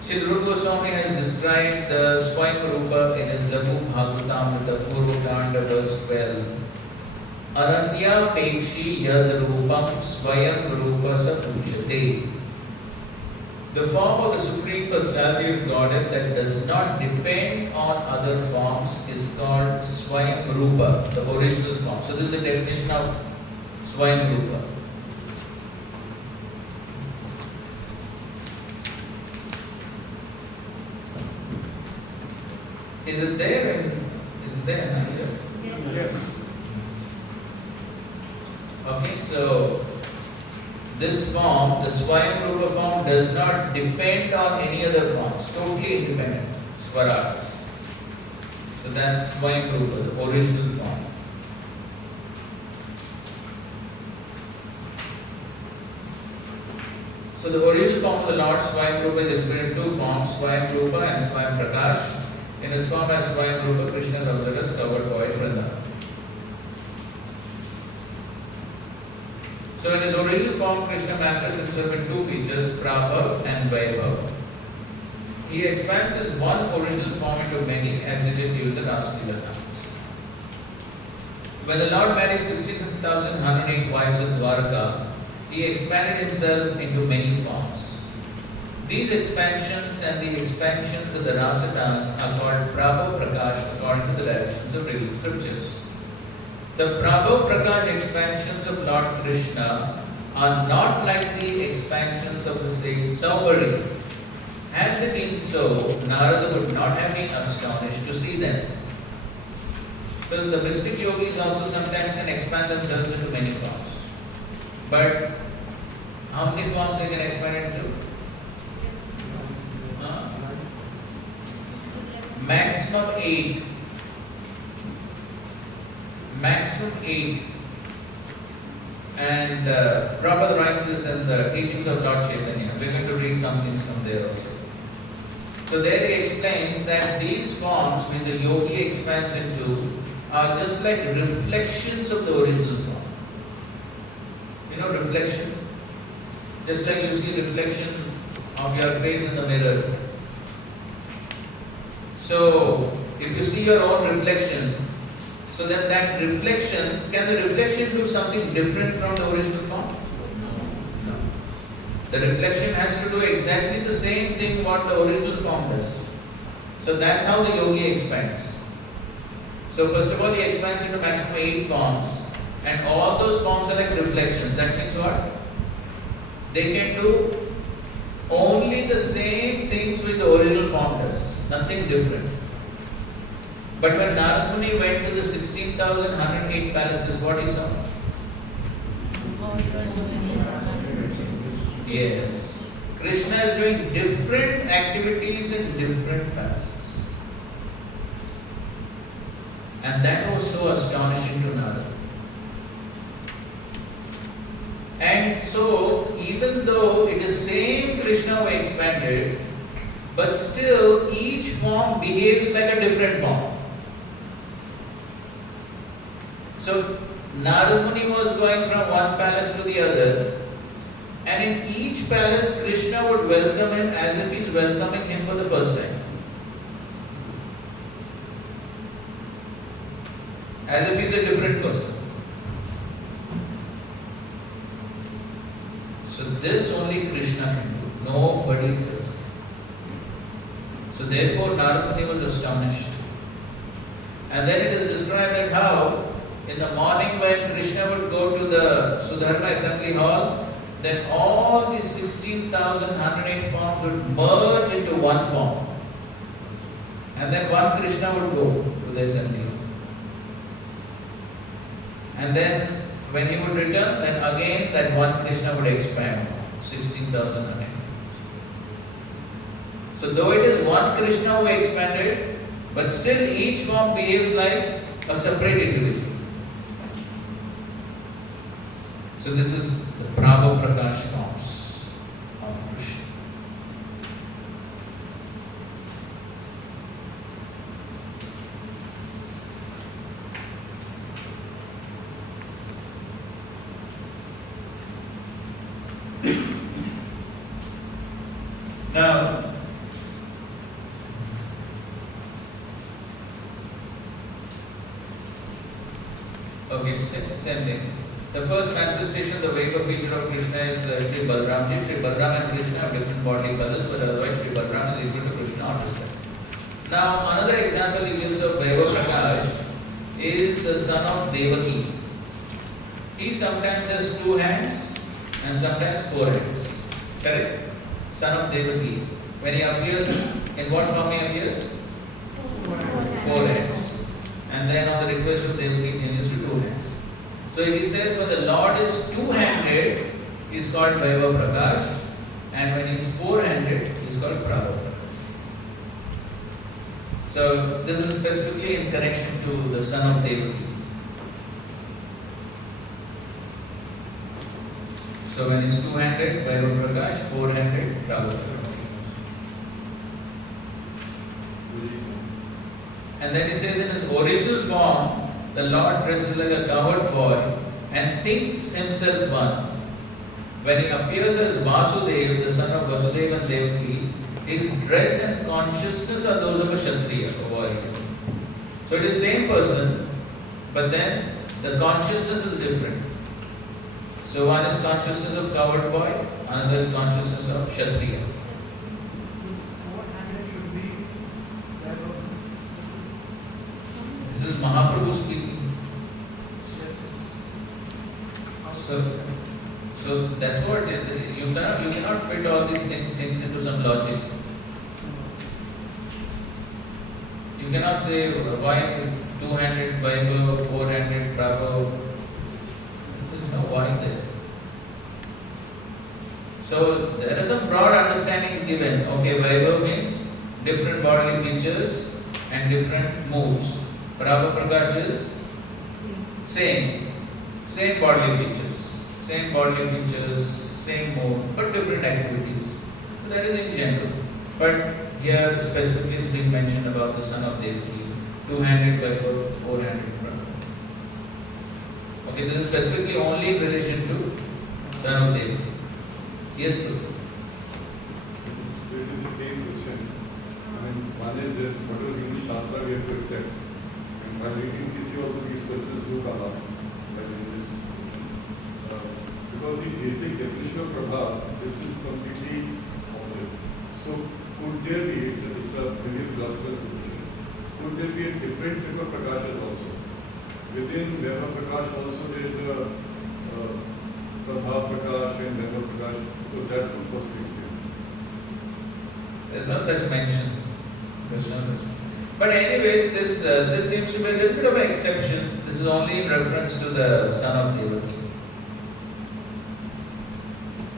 Sri Rupa Goswami has described the Swayam Rupa in his Lagu Bhagavatamrita Purvakanda verse 12. Ananya Pekshi Yad Rupam Swayam Rupa Sapujate. The form of the Supreme Personality of Godhead that does not depend on other forms is called Swayam Rupa, the original form. So this is the definition of Swayam Rupa. Is it there? Is it there? Yes. Okay, so this form, the Swayam Rupa form, does not depend on any other forms, totally independent, Swaras. So that's Swayam Rupa, the original form. So the original form of the Lord Swayam Rupa is explained in two forms, Swayam Rupa and Swayam Prakash. In his form as Swayam Rupa, Krishna loves us covered boy Vrindavan. So in his original form, Krishna manifests himself in two features, Prabhav and Vaibhav. He expands his one original form into many as he did during the last dance. When the Lord married 16,108 wives in Dwarka, he expanded himself into many forms. These expansions and the expansions of the Rasa dance are called Prabhav Prakash according to the directions of revealed scriptures. The Prabhav Prakash expansions of Lord Krishna are not like the expansions of the sage Saubari. Had they been so, Narada would not have been astonished to see them. Because the mystic yogis also sometimes can expand themselves into many forms. But how many forms they can expand into? Maximum 8. Maximum 8. And Prabhupada writes this in the teachings of Lord Chaitanya. We're going to read some things from there also. So there he explains that these forms, when the yogi expands into, are just like reflections of the original form. You know reflection? Just like you see reflection of your face in the mirror. So, if you see your own reflection, so then that reflection, can the reflection do something different from the original form? No. The reflection has to do exactly the same thing what the original form does. So that's how the yogi expands. So first of all he expands into maximum 8 forms, and all those forms are like reflections. That means what? They can do only the same things which the original form does. Nothing different. But when Narad Muni went to the 16,108 palaces, what he saw? Yes. Krishna is doing different activities in different palaces. And that was so astonishing to Narad. And so, even though it is same Krishna who expanded, but still each form behaves like a different form. So Narad Muni was going from one palace to the other, and in each palace Krishna would welcome him as if he is welcoming him for the first time. As if he is a different person. So this only Krishna can do. Nobody else can. So therefore Narad Muni was astonished. And then it is described that how in the morning when Krishna would go to the Sudharma assembly hall, then all these 16,108 forms would merge into one form. And then one Krishna would go to the assembly hall. And then when he would return, then again that one Krishna would expand 16,000 again. So though it is one Krishna who expanded, but still each form behaves like a separate individual. So this is the Prabhu Prakash forms of Krishna. Now, okay, same thing. The first manifestation, the Vaibhav feature of Krishna is Sri Balramji. Sri Balram and Krishna have different bodily colors, but otherwise Sri Balram is equal to Krishna on respect. Now, another example he gives of Vaibhav Prakash is the son of Devaki. He sometimes has 2 hands and sometimes 4 hands. Correct? Son of Devaki. When he appears, in what form he appears? 4 hands. And then on the request of Devaki, changes to 2 hands. So if he says when the Lord is 2-handed, he is called Vaibhav Prakash, and when he is 4-handed, he is called Prabhu Prakash. So this is specifically in connection to the son of Devaki. So when he is 2-handed, Vaibhav Prakash, 4-handed, Prabhu Prakash. And then he says in his original form, the Lord dresses like a cowherd boy and thinks himself one. When he appears as Vasudev, the son of Vasudeva and Devaki, his dress and consciousness are those of a Kshatriya, a warrior. So it is same person, but then the consciousness is different. So one is consciousness of cowherd boy, another is consciousness of Kshatriya. 400 should be Vaibhav. This is Mahaprabhu speaking. So that's what you cannot fit all these things into some logic. You cannot say why 2-handed Vaibhav, 4-handed Prabhu. There is no why there. So there are some broad understandings given. Okay, Vaibhav means different bodily features and different moods. Prabhu Prakash is same bodily features, same mood, but different activities. So that is in general. But here specifically is being mentioned about the son of Devaki, 2-handed Vaibhav, 4-handed Prabhu. Okay, this is specifically only in relation to son of Devaki. Yes, Prabhu. It is the same question. I mean, one is just what was in the Shastra we have to accept. And by reading CC also these questions do come up. But in this because the basic definition of Prabha, this is completely opposite. So could there be, it's a very philosopher's question, could there be a different set of Prakashas also? Within Vaibhav Prakash also there is a Prabha Prakash and Vaibhav Prakash, because that could possibly explain. There is no such mention. But anyways, this seems to be a little bit of an exception. This is only in reference to the son of Devaki.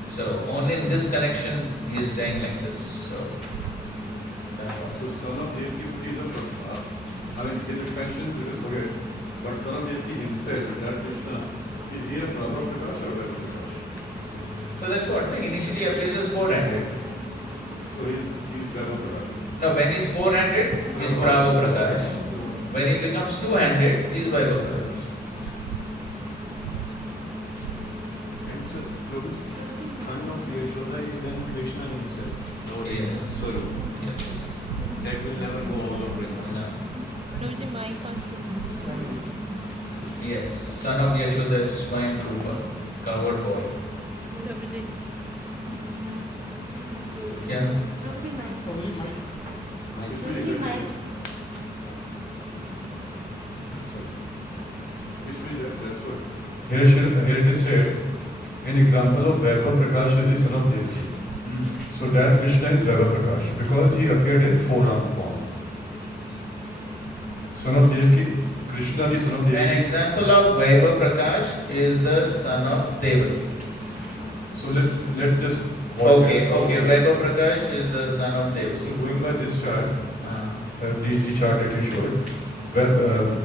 So only in this connection he is saying like this. So that's all. So son of Devaki is a Prabha. I mean, his expansions it is forget. But son of Devaki himself, that Krishna, is he a Prabha Prakash or Vaibhav Prakash? So that's what initially appears as 4-handed. So he's Vaibhav Prakash. Now when he is 4-handed, he is Prabhu Prakash. When he becomes 2-handed, he is Vaibhav Prakash. And so, Prabhu, son of Yashoda is then Krishna himself. Not Yes. Swarup. Yes. That will never go all over it. Yes, son of Yashoda is Swayam Rupa, cowherd boy. Yeah. That's what. Here it is said, an example of Vaibhav Prakash is the son of Devaki. So that Krishna is Vaibhav Prakash because he appeared in 4-arm form. Son of Devaki, Krishna the son of An Devi. example of Vaibhav Prakash is the son of Deva. So let's just Okay, Vaibhav Prakash is the son of Deva. So going by this chart, Ah. the chart that you showed, where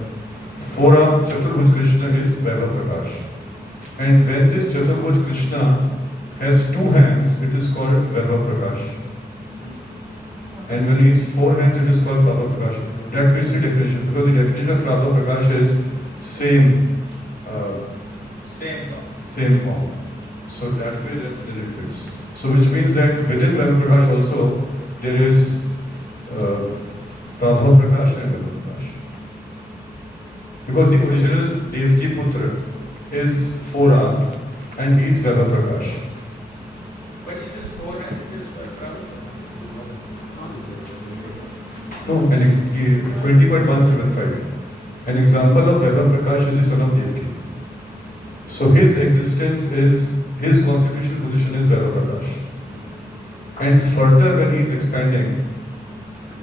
forearm Chaturbhuj Krishna is Vaibhav Prakash. And when this Chaturbhuj Krishna has two hands, it is called Vaibhav Prakash. And when he has four hands, it is called Prabha Prakash. That fits the definition, because the definition of Prabha Prakash is same, same form. So that way it fits. So which means that within Vaibhav Prakash also there is Prabha Prakash and Vaibhav Prakash. Because the original Devki Putra is forearmed and he is Vaibhav Prakash. But is this 4 and it is Prabhu? No, 20.175. An example of Vaibhav Prakash is the son of Devki. So his existence is, his constitutional position is Vaibhav Prakash. And further when he is expanding,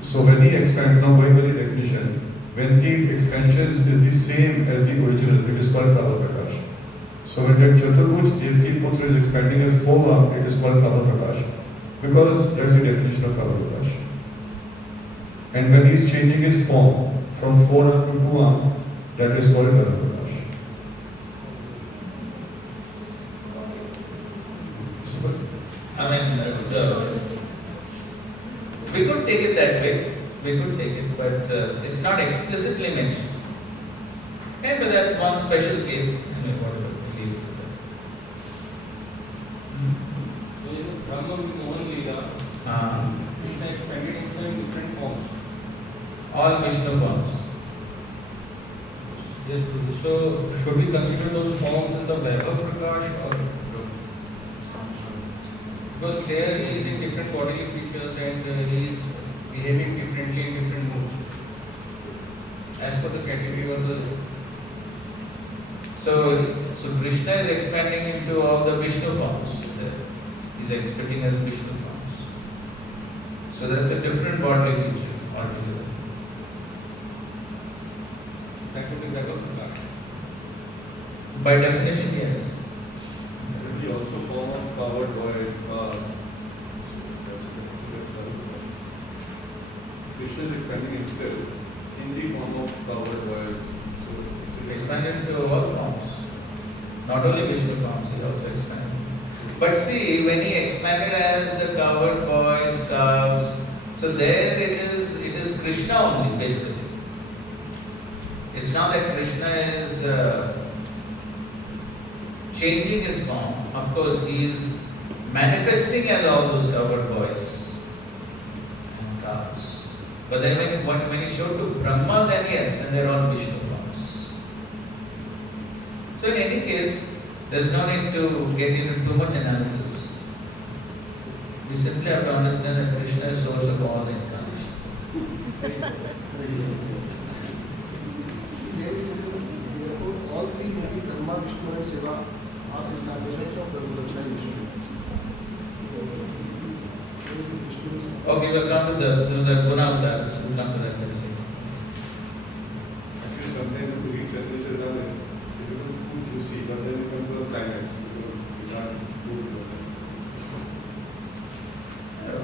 so when he expands, now going by the definition, when the expansion is the same as the original, it is called Prabha Prakash. So when that Chaturbhuj Devki Putra is expanding as forearm, it is called Prabha Prakash. Because that's the definition of Prabha Prakash. And when he is changing his form from forearm to two arm, that is called Prabha Prakash. So, I mean, we could take it that way. We could take it, but it's not explicitly mentioned. And but that's one special case. I mean, whatever, we leave it to that. So in Brahma Mohan Leela, Krishna expanded himself in different forms. All Vishnu forms. Yes, Prabhu. So should we consider those forms in the Vaibhav Prakash or no? Because there he is in different bodily features and he is behaving differently in different moods. As per the category of the. So Krishna is expanding into all the Vishnu forms. He's expanding as Vishnu forms. So that's a different bodily feature altogether. That would be Vaibhav Prakash. By definition, yes. He also form of covered boys, cars. So that's Krishna is expanding himself in the form of covered boys. So it's Expanded into all forms. Not only Vishnu forms, he also expanded. But see, when he expanded as the cowherd boys, calves, so there it is Krishna only, basically. It's not that Krishna is changing his form. Of course, he is manifesting as all those cowherd boys and calves. But then when he showed to Brahma, then yes, then they're all Vishnu forms. So in any case, there's no need to get into too much analysis. We simply have to understand that Krishna is source of all incarnations. All three maybe Brahma, Vishnu and Shiva are incarnations of Brahma Vishnu. Okay, we'll come to those are guna avatars. We'll come to that later. actually sometimes if you read Chaitanya Charitamrita, it becomes too juicy, but then you come to the climax because it has too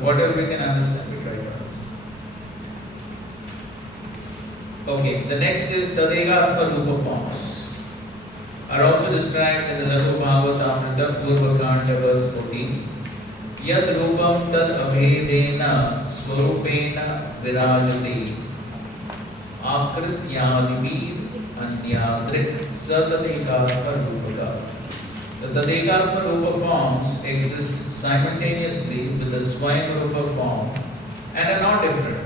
Whatever we can understand, we try to understand. Okay, the next is Tadegatma Rupa forms. Are also described in the Laghu Bhagavatamrita Purva Kanda verse 14. Yad Rupam Tad Abhedena Swarupena Virajati Akrityadivir Anyadrik Satadegatma Rupaka. The Tadegatma Rupa forms exist simultaneously with the Swayam Rupa form and are not different.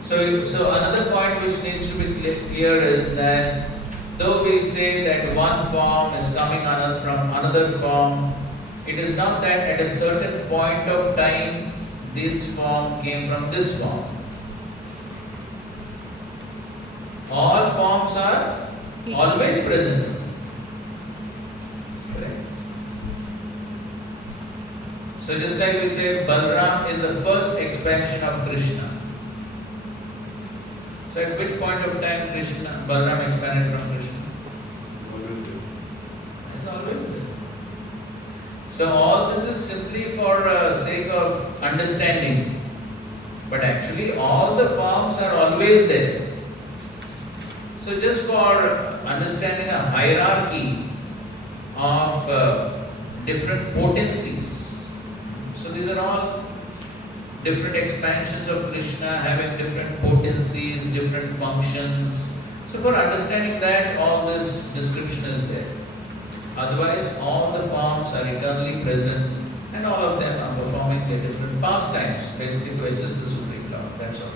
So another point which needs to be clear is that though we say that one form is coming from another form, it is not that at a certain point of time this form came from this form. All forms are always present. Correct? So just like we say, Balram is the first expansion of Krishna. So at which point of time Balaram expanded from Krishna? Always there. It's always there. So all this is simply for sake of understanding. But actually all the forms are always there. So just for understanding a hierarchy of different potencies. So these are all different expansions of Krishna having different potencies, different functions. So for understanding that, all this description is there. Otherwise, all the forms are eternally present and all of them are performing their different pastimes, basically to assist the Supreme Lord. That's all.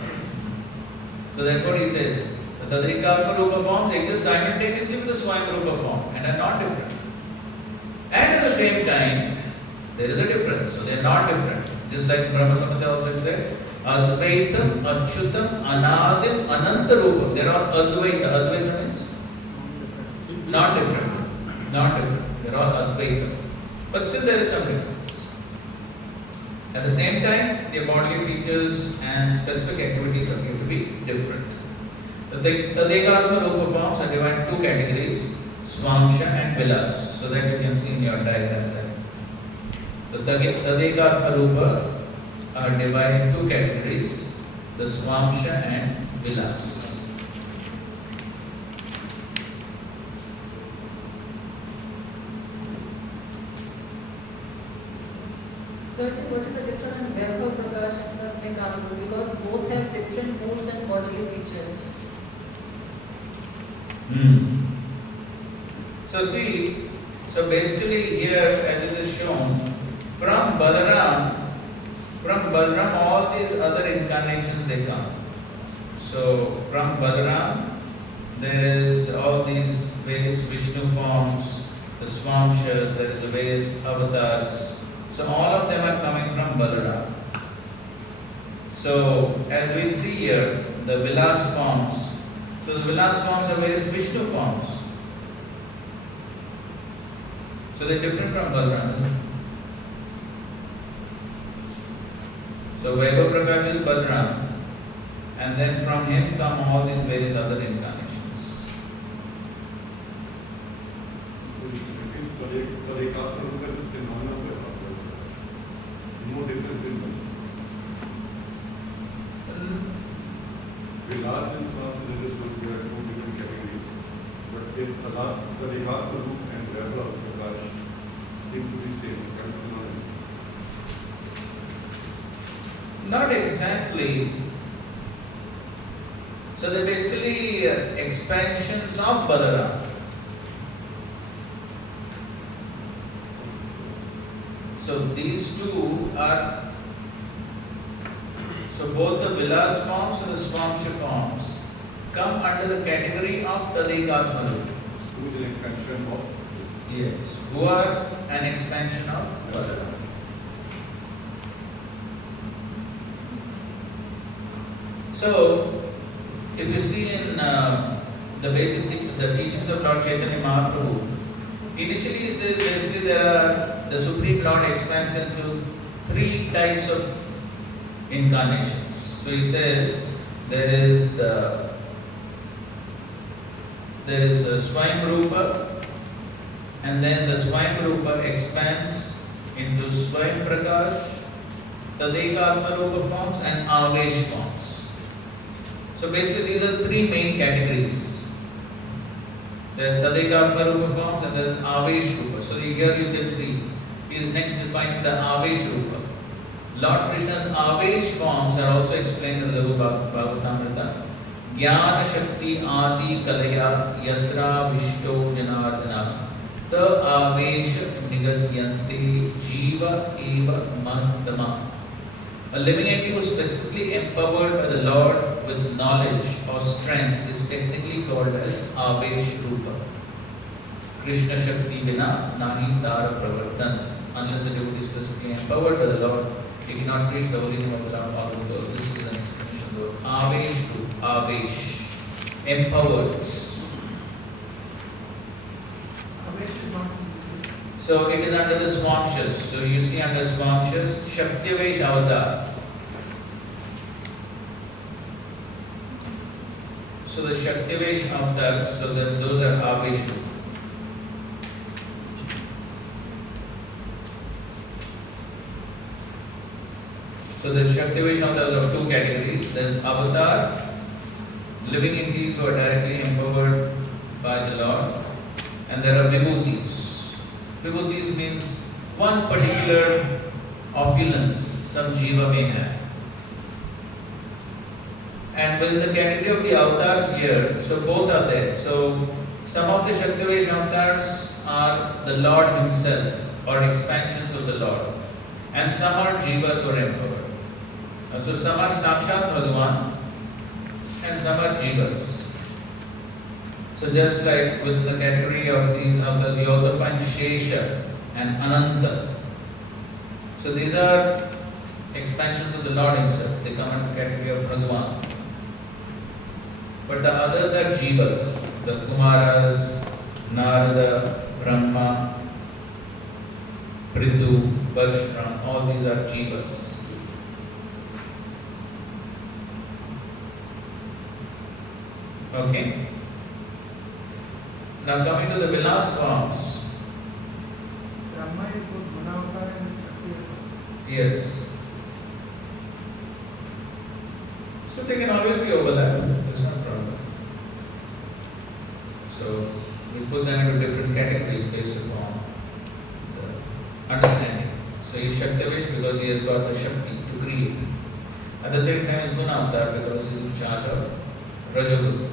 So therefore he says, the Tadrikalpa Rupa forms exist simultaneously with the Swayam Rupa form and are not different. And at the same time, there is a difference. So they are not different. Just like Brahma Samhita also said, Advaitam, Achyutam, Anadim, Ananta Rupa. They are all Advaita. Advaita means? Not different. Not different. They are all Advaita. But still there is some difference. At the same time, their bodily features and specific activities appear to be different. The Tadekatma Rupa forms are divided into two categories, Swamsha and Vilas. So that you can see in your diagram there. The Tadekatma Rupa are divided into two categories, the Swamsha and Vilas. Prabhuji, what is the difference in Vaibhav Prakash and the Mekanaru? Because both have different moods and bodily features. So see, so basically here as it is shown, from Balaram all these other incarnations they come. So from Balaram there is all these various Vishnu forms, the Swamshas, there is the various avatars. So all of them are coming from Balaram. So as we see here, the Vilas forms. So the Vilas forms are various Vishnu forms. So they're different from Balaram, isn't it? So Vaibhav Prakash is Balaram, and then from him come all these various other incarnations. Tadekatma Rupa is synonym of Vaibhav. No difference between them. Vilas and Swams is understood there are two different categories. But if Tadekatma Rupa and Vaibhav Prakash seem to be same, kind of synonymous. Not exactly. So they're basically expansions of Balaram. So these two are, so both the Vilas forms and the Swamsha forms come under the category of Tadekatma Rupa. Who is an expansion of Yes, who are an expansion of Balaram. So, if you see in the teachings of Lord Chaitanya Mahaprabhu, initially he says basically the Supreme Lord expands into three types of incarnations. So he says there is Swayam Rupa, and then the Swayam Rupa expands into Swayam Prakash, Tadekatma Rupa forms and Avesh forms. So basically these are three main categories. There are Tadekatma Rupa forms and there is Avesh Rupa. So here you can see, he is next defining the Avesh Rupa. Lord Krishna's Avesh forms are also explained in the Laghu Bhagavatamrita. Jnana Shakti Adi Kalaya Yatra Vishto Janardana Ta Avesh Nigadyante Jiva Eva Mahatma. A living entity who is specifically empowered by the Lord with knowledge or strength is technically called as Avesh Rupa. Krishna Shakti Vina Nahi Tara Pravartan. Unless a devotee is specifically empowered by the Lord, he cannot preach the holy name of the Lord all over the world. This is an explanation of Avesh Rupa. Avesh. Empowered. Avesh is not. So it is under the Swamshas. So you see under Swamshas, Shaktivesh Avatar. So the Shaktivesh avatars, so that those are Aveshu. So the Shaktivesh avatars of two categories. There's avatar, living entities who are directly empowered by the Lord, and there are vibhutis. Vibhutis means one particular opulence some jiva may have. And within the category of the avatars here, so both are there. So some of the Shaktivesh avatars are the Lord himself or expansions of the Lord, and some are jivas who are empowered. So some are Sakshat Bhagavan and some are jivas. So just like within the category of these avatars, you also find Shesha and Ananta. So these are expansions of the Lord himself. They come under the category of Bhagavan. But the others are jivas, the Kumaras, Narada, Brahma, Prithu, Parshram, all these are jivas. Okay? Now coming to the Vilas forms. Brahma is both Gunavatar and Shakti avatar. Yes. So they can always be overlapped, it's not a problem. So we put them into different categories based upon the understanding. So he is Shaktivesh because he has got the Shakti to create. At the same time, he is Gunavatar because he is in charge of Rajaguna.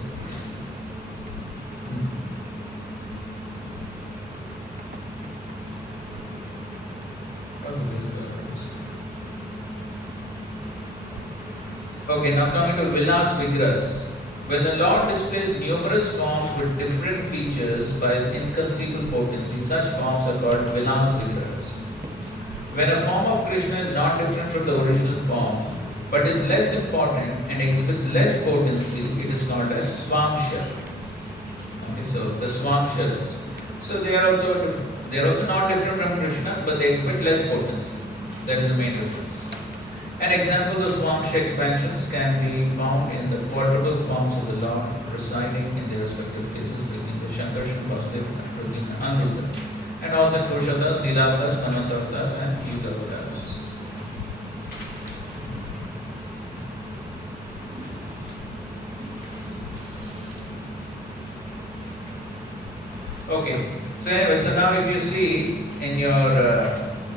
Okay, now coming to Vilas Vigrahas. When the Lord displays numerous forms with different features by his inconceivable potency, such forms are called Vilas Vigrahas. When a form of Krishna is not different from the original form, but is less important and exhibits less potency, it is called as Swamsha. Okay, so the Swamshas. So they are also not different from Krishna, but they exhibit less potency. That is the main difference. And examples of Swamsha expansions can be found in the quadruple forms of the Lord residing in their respective places between the Shankarshan, Vasudeva, and Aniruddha, and also Kushadas, Nilavatars, Manvantavatas, and Yugavatars. Okay, so anyway, so now if you see in your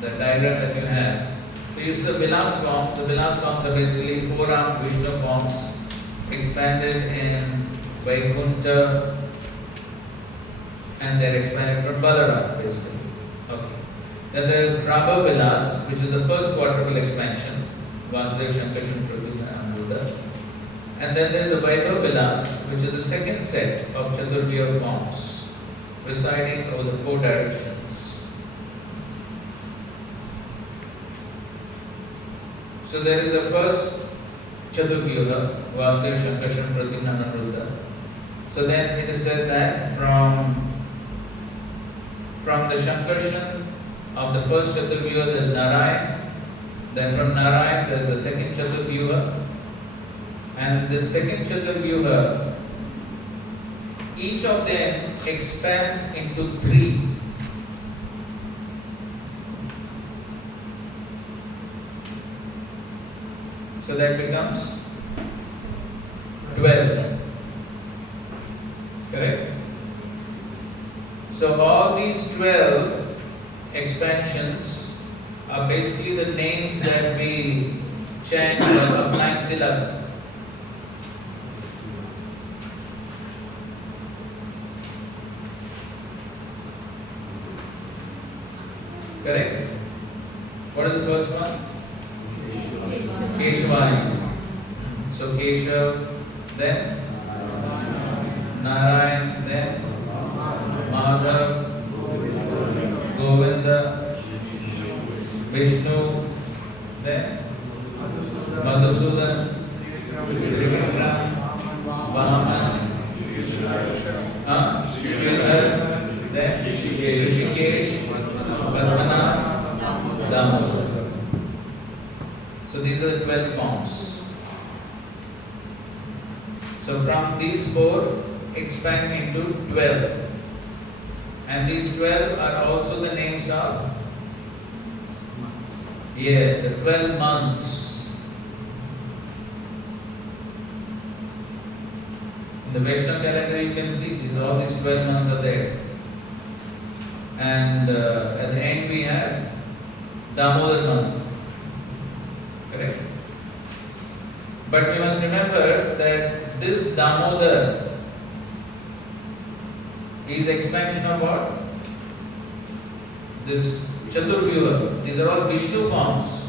the diagram that you have, so you see the Vilas forms. The Vilas forms are basically four-armed Vishnu forms expanded in Vaikuntha, and they're expanded from Balaram basically. Okay. Then there is Prabha Vilas, which is the first quadruple expansion, Vasudeva, Shankarshan, Pradyumna, and Buddha. And then there is a Vaibhav Vilas, which is the second set of Chaturvya forms, residing over the four directions. So there is the first Chaturvyuha, Vasudeva, Shankarshan, Pradyumna, and Buddha. So then it is said that from the Shankarshan of the first Chaturvyuha there is Narayan, then from Narayan there is the second Chaturvyuha, and the second Chaturvyuha, each of them expands into three. So that becomes 12. Correct? So all these 12 expansions are basically the names that we chant while applying tilak. Correct? What is the first one? Keshwani. So Keshav, then Narayan, then Madhav, Govinda, Vishnu, then Madhusudan, Trivikram, Vaman, Sridhar, then Rishikesh, Padmanath, Damodar. So these are the 12 forms. So from these 4 expand into 12. And these 12 are also the names of, yes, the 12 months. In the Vaishnava calendar you can see all these 12 months are there. And at the end we have Damodar month. Correct? But we must remember that this Damodar is expansion of what? This Chaturvyuha. These are all Vishnu forms.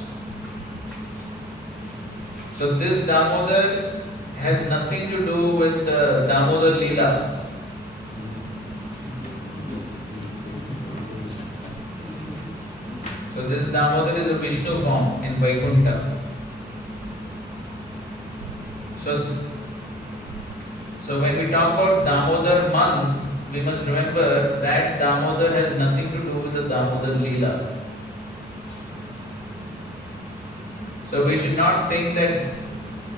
So this Damodar has nothing to do with the Damodar Leela. So this Damodar is a Vishnu form in Vaikuntha. So when we talk about Damodar month, we must remember that Damodar has nothing to do with the Damodar Leela. So we should not think that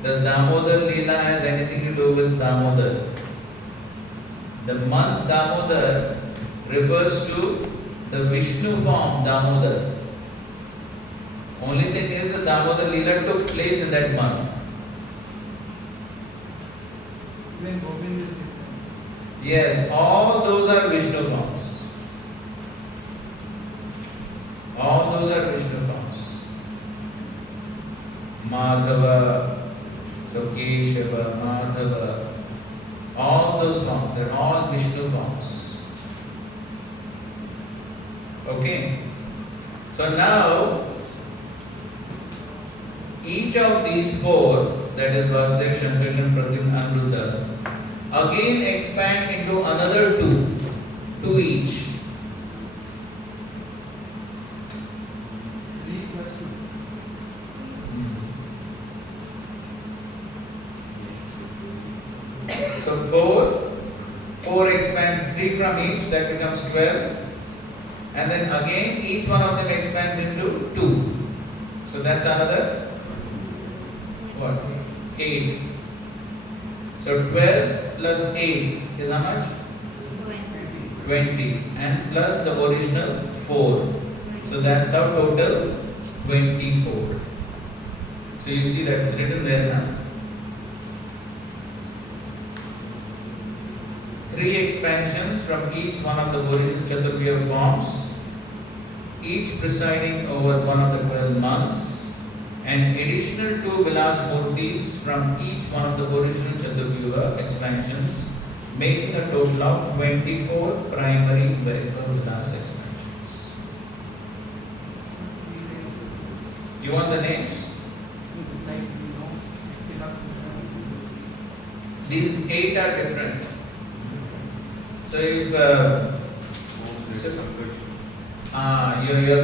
the Damodar Leela has anything to do with Damodar. The month Damodar refers to the Vishnu form Damodar. Only thing is the Damodar Leela took place in that month. When Govind is different. Yes, all those are Vishnu forms. All those are Vishnu forms. Madhava, so Keshava, Madhava, all those forms, they are all Vishnu forms. Okay? So now, each of these 4, that is Vasudev, Shankarshan, Pradyumna, Aniruddha, again expand into another 2 each. 3 plus 2. So 4 expands 3 from each, that becomes 12. And then again each one of them expands into 2. So that's another what? 8. So 12 plus 8 is how much? 20. And plus the original 4. So that's our total 24. So you see that it's written there now. 3 expansions from each one of the original Chaturvyuha forms, each presiding over one of the 12 months, and additional 2 Vilas Murtis from each one of the original Chaturvyuha expansions, making a total of 24 primary Vilas expansions. You want the names? Like we know, Pita Krishna. These 8 are different. So if you're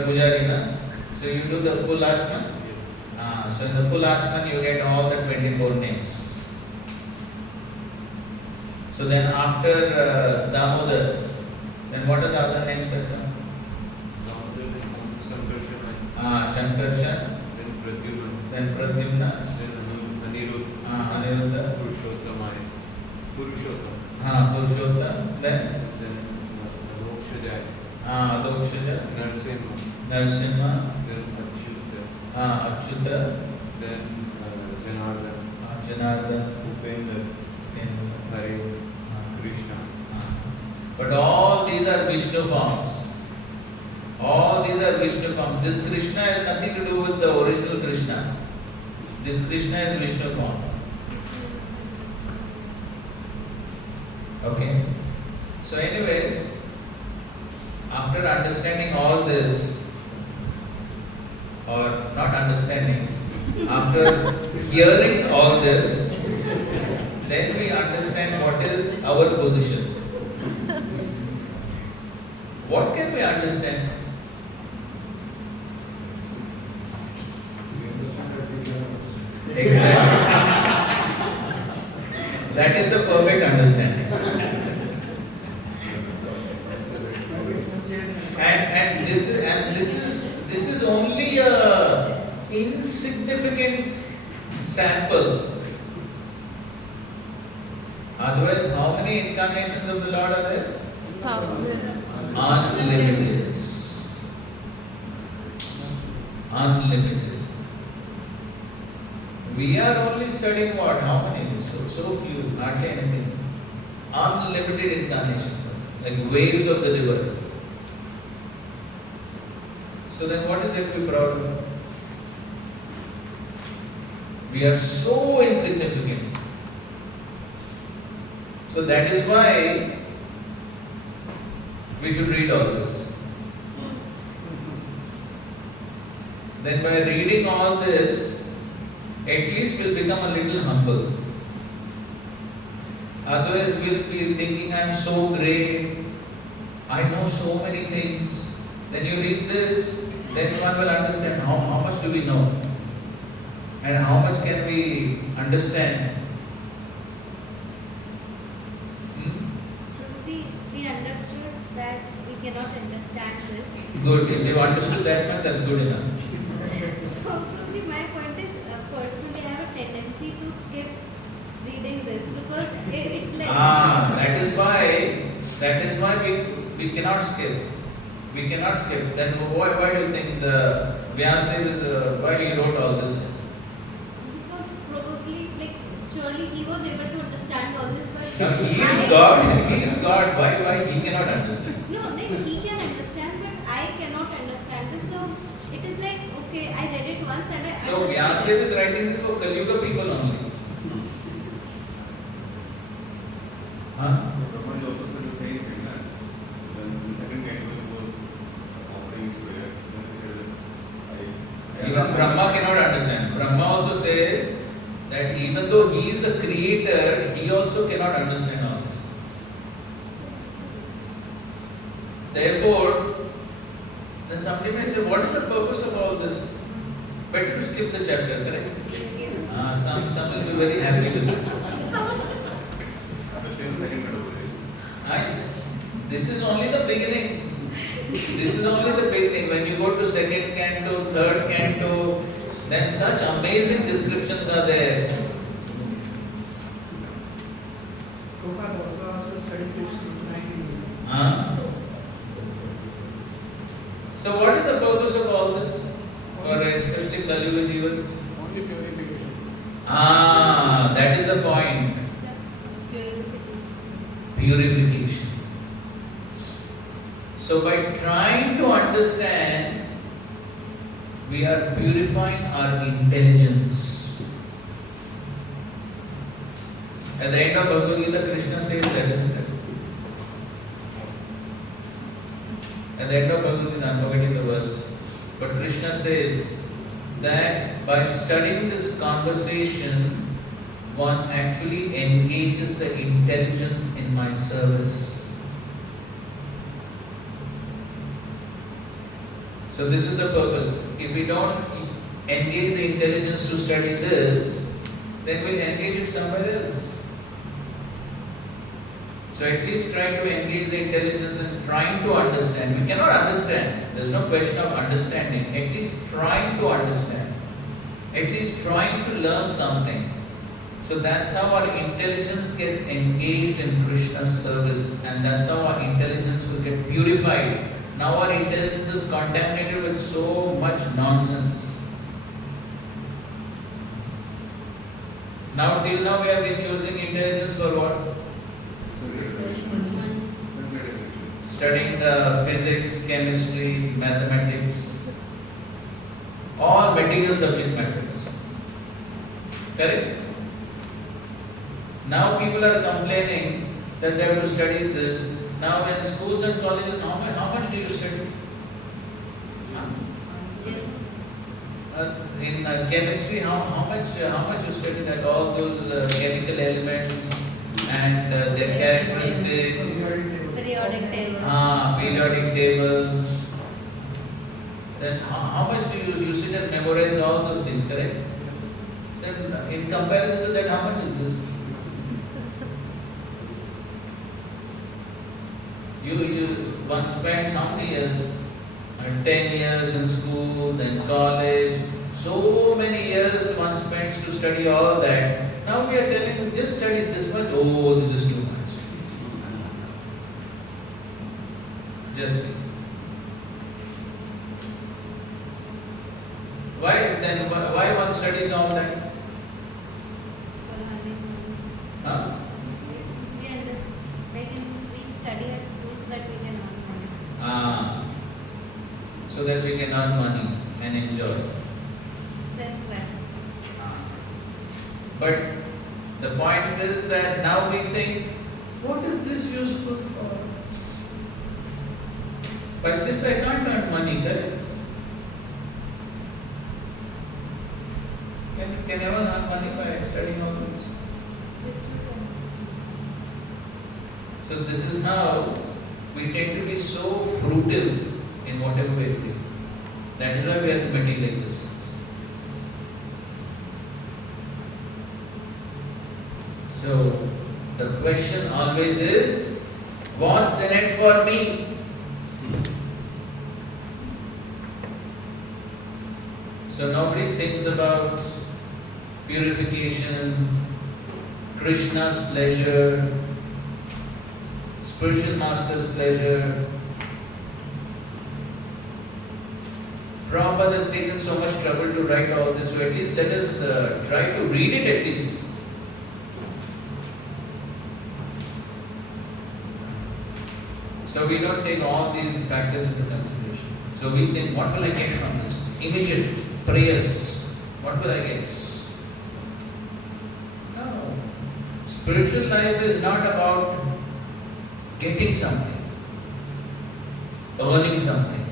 Pujari, na? So you do the full Achman. So in the full Achman you get all the 24 names. So then after Damodar, then what are the other names that come? Shankarshan, then Pradyumna, Aniruddha, Purushottam, then Adhokshaja, Narsimha, Achyuta, Janardhan, Upendra. But all these are Vishnu forms. All these are Vishnu forms. This Krishna has nothing to do with the original Krishna. This Krishna is Vishnu form. Okay. So anyways, after understanding all this, or not understanding, after hearing all this, then we understand what is our position. What can we understand? Exactly. That is the perfect understanding. And this is only a insignificant sample Otherwise, how many incarnations of the Lord are there? Powerful. Unlimited. Unlimited. We are only studying what? How many? So few, hardly anything. Unlimited incarnations, like waves of the river. So then what is there to be proud of? We are so insignificant. So that is why we should read all this. Then by reading all this, at least we'll become a little humble. Otherwise we'll be thinking, I'm so great, I know so many things. Then you read this, then one will understand how much do we know and how much can we understand. See, we understood that we cannot understand this. Good, if you understood that much, that's good enough. So, Guruji, my point is, personally, I have a tendency to skip reading this because it like. That is why we cannot skip. We cannot skip. Then why do you think the Vyasadeva is, why he wrote all this? Because probably, like, surely he was able to understand all this, but. Now, he is God. He is God. Why he cannot understand? No, like, he can understand, but I cannot understand it. So, it is like, okay, I read it once and I. So Vyasadeva is writing this for Kali Yuga people only. Huh? Brahma also said the same thing, that when the second canto was offering his prayer, then he said, Even Brahma cannot understand. Brahma also says that even though he is the creator, he also cannot understand all these things. Therefore, then somebody may say, what is the purpose of all this? Better to skip the chapter, correct? Some will be very happy with this. especially in the second category. This is only the beginning. This is only the beginning. When you go to second canto, third canto, then such amazing descriptions are there. Prabhupada also asked to study 6 to 9. So what is the purpose of all this? For especially Kali Yuga Jivas? Only purification. That is the point. Purification. So by trying to understand, we are purifying our intelligence. At the end of Bhagavad Gita, Krishna says that, isn't it? At the end of Bhagavad Gita, I'm forgetting the verse, but Krishna says that by studying this conversation, one actually engages the intelligence in my service. So this is the purpose. If we don't engage the intelligence to study this, then we'll engage it somewhere else. So at least try to engage the intelligence in trying to understand. We cannot understand. There's no question of understanding. At least trying to understand. At least trying to learn something. So that's how our intelligence gets engaged in Krishna's service, and that's how our intelligence will get purified. Now our intelligence is contaminated with so much nonsense. Now till now we have been using intelligence for what? Studying physics, chemistry, mathematics, all material subject matters. Correct? Now people are complaining that they have to study this. Now in schools and colleges, how much do you study? Yes. In chemistry, how much you study that all those chemical elements and their characteristics, Periodic table. periodic table. Then how much do you sit and memorize all those things, correct? Then in comparison to that, how much is this? You one spends how many years? 10 years in school, then college. So many years one spends to study all that. Now we are telling you, just study this much, oh, this is too much. Just why then? Why one studies all that? Huh? We understand. Like we study at school so that we can earn money. So that we can earn money and enjoy. Sense that. But the point is that now we think, what is this useful for? But this I can't earn money, correct? Can anyone earn money by studying all this? So this is how we tend to be so frugal in whatever we do. That is why we are in material existence. So the question always is, what's in it for me? So nobody thinks about purification, Krishna's pleasure, spiritual master's pleasure. Prabhupada has taken so much trouble to write all this, so at least let us try to read it at least. So we don't take all these factors into consideration. So we think, what will I get from this? Immediate prayers. What will I get? No. Spiritual life is not about getting something, earning something.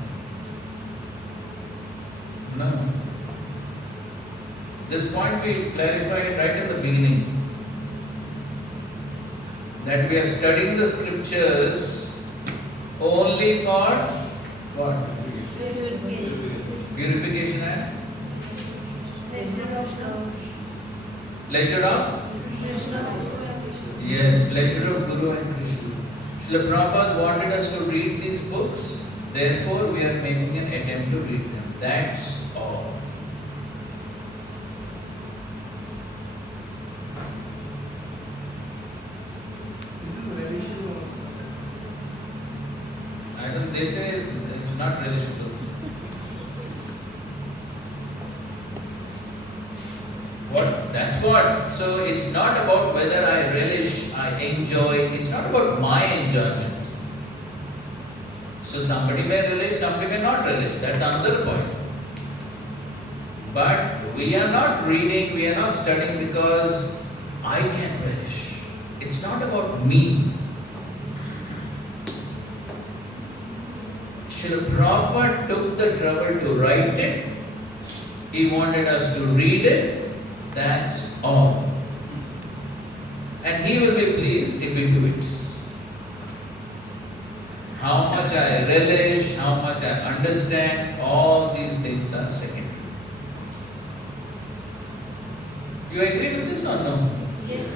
No. This point we clarified right at the beginning. That we are studying the scriptures only for what? Purification and pleasure of? Yes, pleasure of Guru and Krishna. Srila Prabhupada wanted us to read these books, therefore we are making an attempt to read them. That's all. This is revision also. I don't, they say it's not relishable. What? That's what. So it's not about whether I relish, I enjoy. It's not about my enjoyment. So somebody may relish, somebody may not relish. That's another point. But we are not reading, we are not studying because I can relish. It's not about me. Srila Prabhupada took the trouble to write it. He wanted us to read it. That's all. And he will be pleased if we do it. How much I relish, how much I understand, all these things are secondary. You agree with this or no? Yes.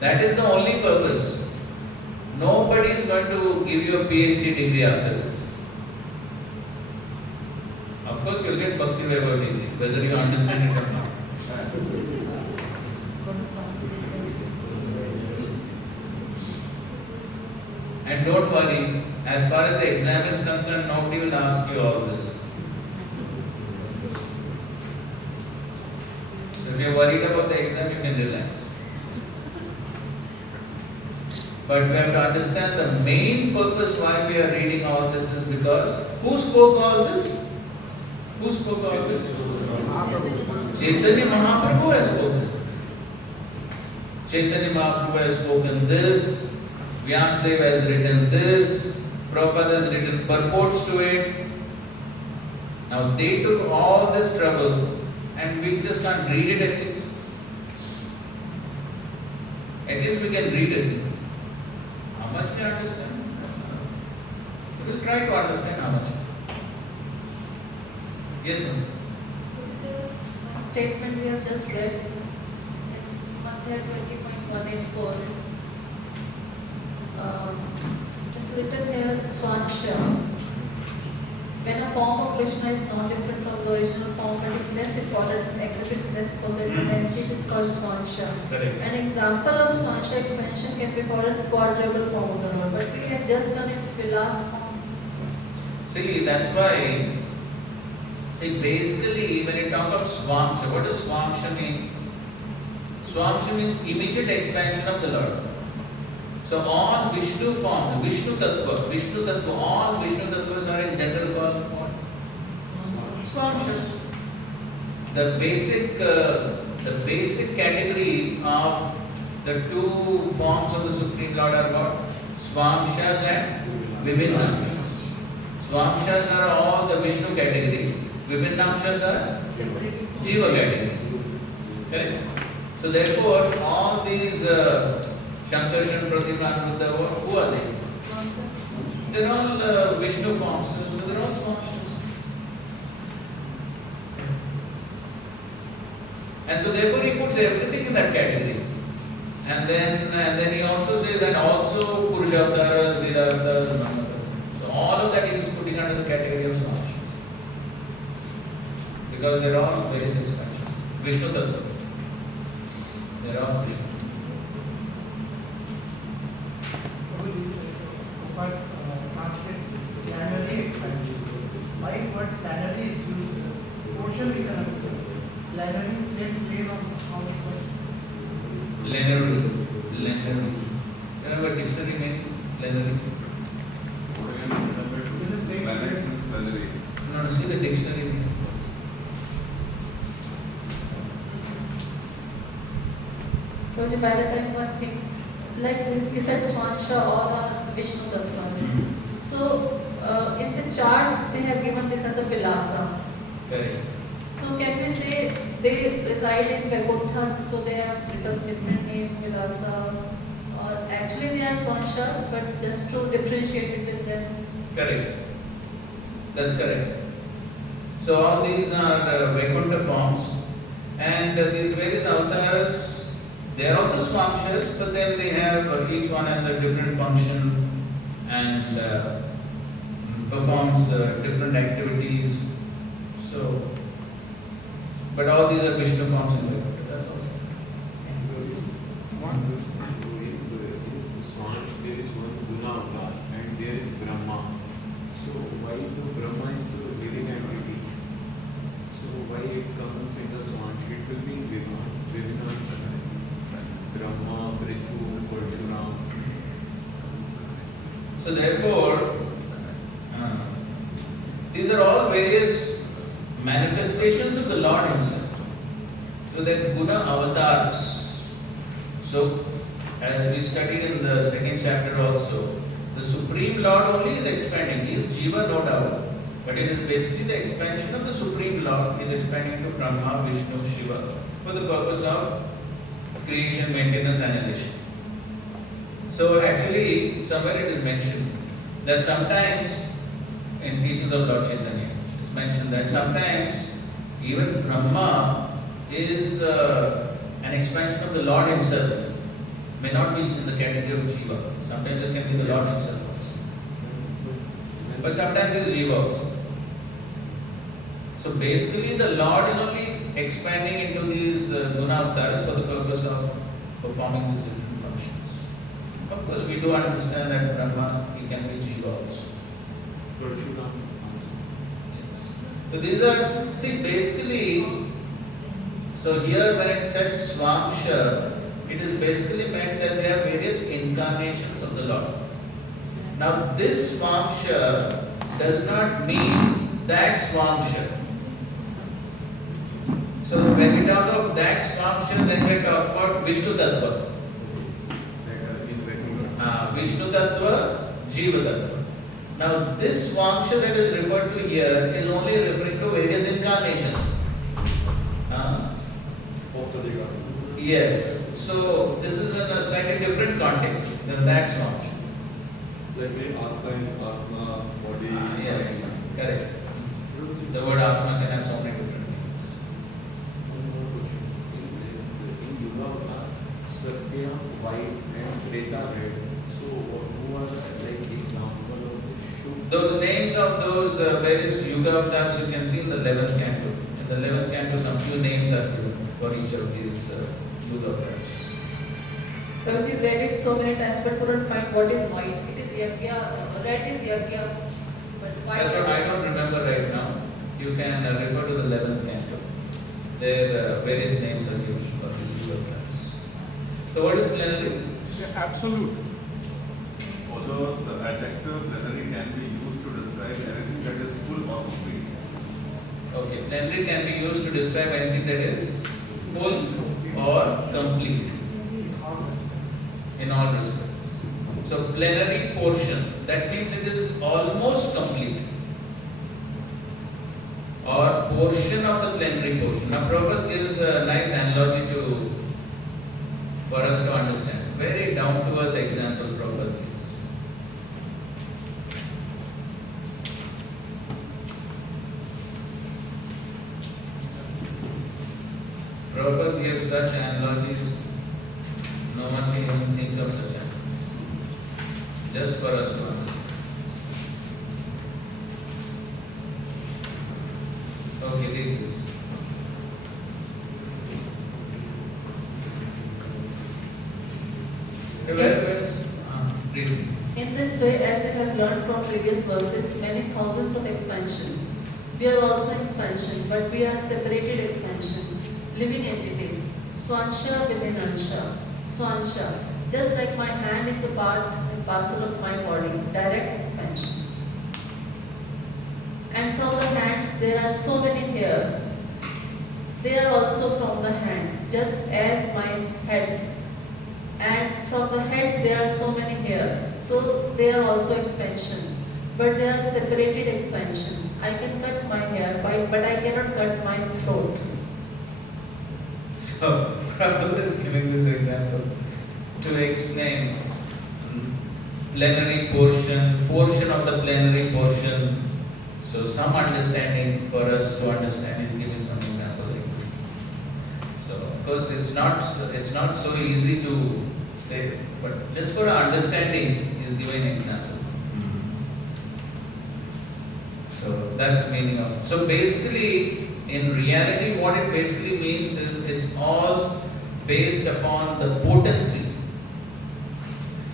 That is the only purpose. Nobody is going to give you a PhD degree after this. Of course, you'll get Bhakti Vaibhav degree, whether you understand it or not. And don't worry, as far as the exam is concerned, nobody will ask you all this. So if you're worried about the exam, you can relax. But we have to understand the main purpose why we are reading all this is because who spoke all this? Who spoke all this? Chaitanya Mahaprabhu has spoken. Chaitanya Mahaprabhu has spoken this. Vyasadeva has written this. Prabhupada has written purports to it. Now they took all this trouble and we just can't read it at least. At least we can read it. How much we understand? We will try to understand how much. Yes, ma'am. There was one statement we have just read. It's Madhya 20.184. It's written here, Swansha. When a form of Krishna is not different from the original form, but is less important and exhibits less positive tendency. It is called Swansha. Correct. An example of Swansha expansion can be called a quadruple form of the Lord, but we have just done its Vilas form. See, that's why, see, basically, when you talk of Swamsha, what does Swamsha mean? Swamsha means immediate expansion of the Lord. So all Vishnu form, Vishnu Tattva, all Vishnu Tattvas are in general called what? Swamshas. The basic category of the two forms of the Supreme Lord are what? Swamshas and Vibhinnamshas. Swamshas are all the Vishnu category. Vibhinnamshas are Jiva category. Correct? So therefore, all these Shankarshan, Pradyumna, Buddha, who are they? They are all Vishnu forms. So they are all Swamshas. And so therefore he puts everything in that category. And then he also says, and also Purusha Avtaras, Lila Avtaras, and Brahma Avtaras. So all of that he is putting under the category of Swamshas. Because they are all various expansions. Vishnu Tattva. They are all Vishnu. But translates planary expansion. Why what planary is used? Portion we can understand. Planary, same plane of how it was. Lenary. Remember dictionary meaning? Lenary. In the same plane. No, see the dictionary meaning. Because by the time one thing, like we said, Swansha, all are Vishnu Tattvas. So in the chart, they have given this as a Vilasa. Correct. So can we say they reside in Vaikuntha, so they have written different name, Vilasa, or actually they are Swanshas, but just to differentiate between them. Correct. That's correct. So all these are Vaikuntha forms, and these various avatars, they are also Swamshas, but then they have each one has a different function and performs different activities. So, but all these are Vishnu forms in Vaikuntha. That's also. Swansh, there is one Guna avatar and there is Brahma. So why the Brahma is the living entity? So why it comes in the Swansh? It will be Vivna, Brahma, Prithu, Parshuram. So therefore, these are all various manifestations of the Lord Himself. So they are Guna avatars. So as we studied in the second chapter also, the Supreme Lord only is expanding. He is Jiva, no doubt. But it is basically the expansion of the Supreme Lord. He is expanding to Brahma, Vishnu, Shiva for the purpose of creation, maintenance, annihilation. So actually, somewhere it is mentioned that sometimes in teachings of Lord Chaitanya, it's mentioned that sometimes even Brahma is an expansion of the Lord Himself. May not be in the category of Jiva. Sometimes it can be the Lord Himself also. But sometimes it is Jiva also. So basically the Lord is only expanding into these Guna avatars for the purpose of performing these different functions. Of course we do understand that Brahma, he can be Jiva also. Parshuram. Yes. So these are, see basically, so here when it says Swamsha, it is basically meant that there are various incarnations of the Lord. Now this Swamsha does not mean that Swamsha. So when we talk of that Swamsha, then we talk about Vishnu Tattva. Vishnu Tattva, Jiva Tattva. Now this Swamsha that is referred to here is only referring to various incarnations. Yes. So this is in a slightly different context than that Swamsha. Like the Atma is Atma, body. Yes, correct. The word Atma can have so many different meanings. In Yuga avatar, Satya, white and Treta red. So who are like example of the Shubh? Those names of those suppose various Yuga avatars you can see in the 11th canto. In the 11th canto, some few names are given for each of these Yuga avatars. Prabhuji read it so many times but couldn't find what is white. It is Yagya, red is Yagya, but white. That's what I don't remember right now. You can refer to the 11th canto. There various names are given for these Yuga avatars. So what is plenary? Yeah, absolute. Although the adjective plenary can be used to describe anything that is full or complete. Okay, plenary can be used to describe anything that is full or complete in all respects. So plenary portion, that means it is almost complete, or portion of the plenary portion. Now Prabhupada gives a nice analogy for us to understand. Very down to earth example Prabhupada gives. Prabhupada gives such analogies, no one can even think of such analogies, just for us to understand. Okay, read this. Read it. In this way, as you have learned from previous verses, many thousands of expansions. We are also expansion, but we are separated expansion, living entities. Swansha Vivenansha. Swansha. Just like my hand is a part and parcel of my body, direct expansion. And from the hands there are so many hairs. They are also from the hand, just as my head. And from the head there are so many hairs. So they are also expansion. But they are separated expansion. I can cut my hair, but I cannot cut my throat. So Prabhupada is giving this example to explain plenary portion of the plenary portion. So some understanding for us to understand is giving some example like this. So of course it's not so easy to say, but just for our understanding he is giving an example. So that's the meaning of it. So basically, in reality, what it basically means is it's all based upon the potency.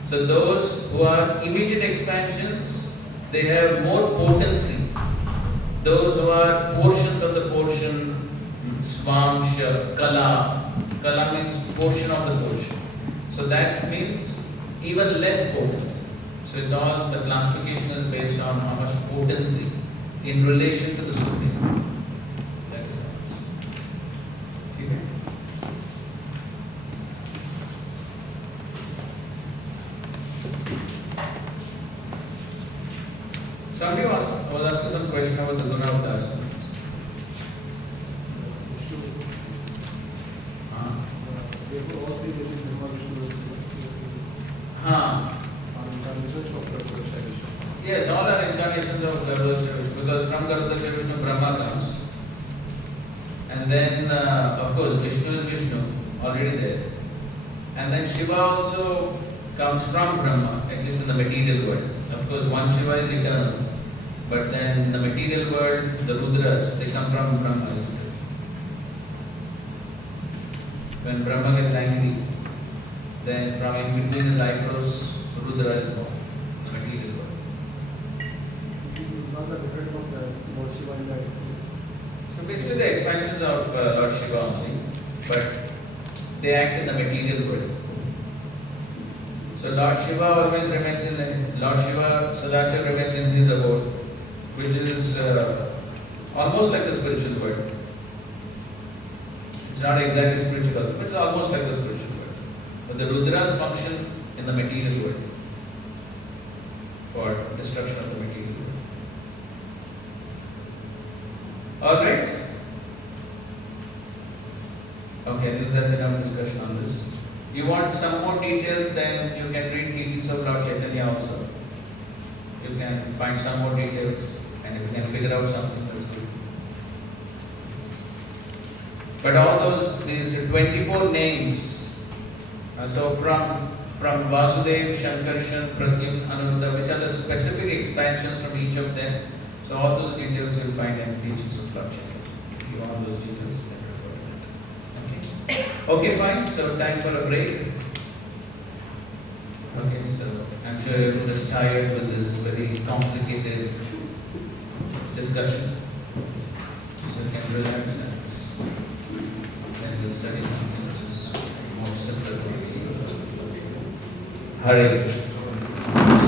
So those who are immediate expansions, they have more potency. Those who are portions of the portion, swamsha, kala. Kala means portion of the portion. So that means even less potency. So it's all, the classification is based on how much potency in relation to the Supreme. That is how it's. Okay. Somebody was asking some question about the Guna Avatars. Therefore, all three religions, Brahma, Vishnu, incarnations of Garuda Vishnu. Yes, all are incarnations of Garuda Vishnu, because from Garuda Vishnu Brahma comes. And then, of course, Vishnu is Vishnu, already there. And then Shiva also comes from Brahma, at least in the material world. Of course, one Shiva is eternal. But then in the material world, the Rudras, they come from Brahma, isn't it? When Brahma gets angry, then from in between his eyebrows, Rudra is born, the material world. Not the difference of the Lord Shiva and the So basically the expansions of Lord Shiva only, but they act in the material world. So Lord Shiva always remains in Lord Shiva, Sadashiva remains in his abode, which is almost like the spiritual world. It's not exactly spiritual, but it's almost like the spiritual world. But the Rudras function in the material world for destruction of the material world. Alright? Okay, that's enough discussion on this. You want some more details, then you can read teachings of Lord Chaitanya also. You can find some more details, and if you can figure out something, that's good. But all these 24 names, so from Vasudev, Shankarshan, Pradyumna, Anuruddha, which are the specific expansions from each of them. So all those details you'll find in teachings of Lord Chaitanya. If you want those details, you can refer to that. Okay. Okay, fine. So time for a break. Okay, so I'm sure everyone is tired with this very complicated discussion. So you can relax and we'll study something which is more simple. Hare Krishna.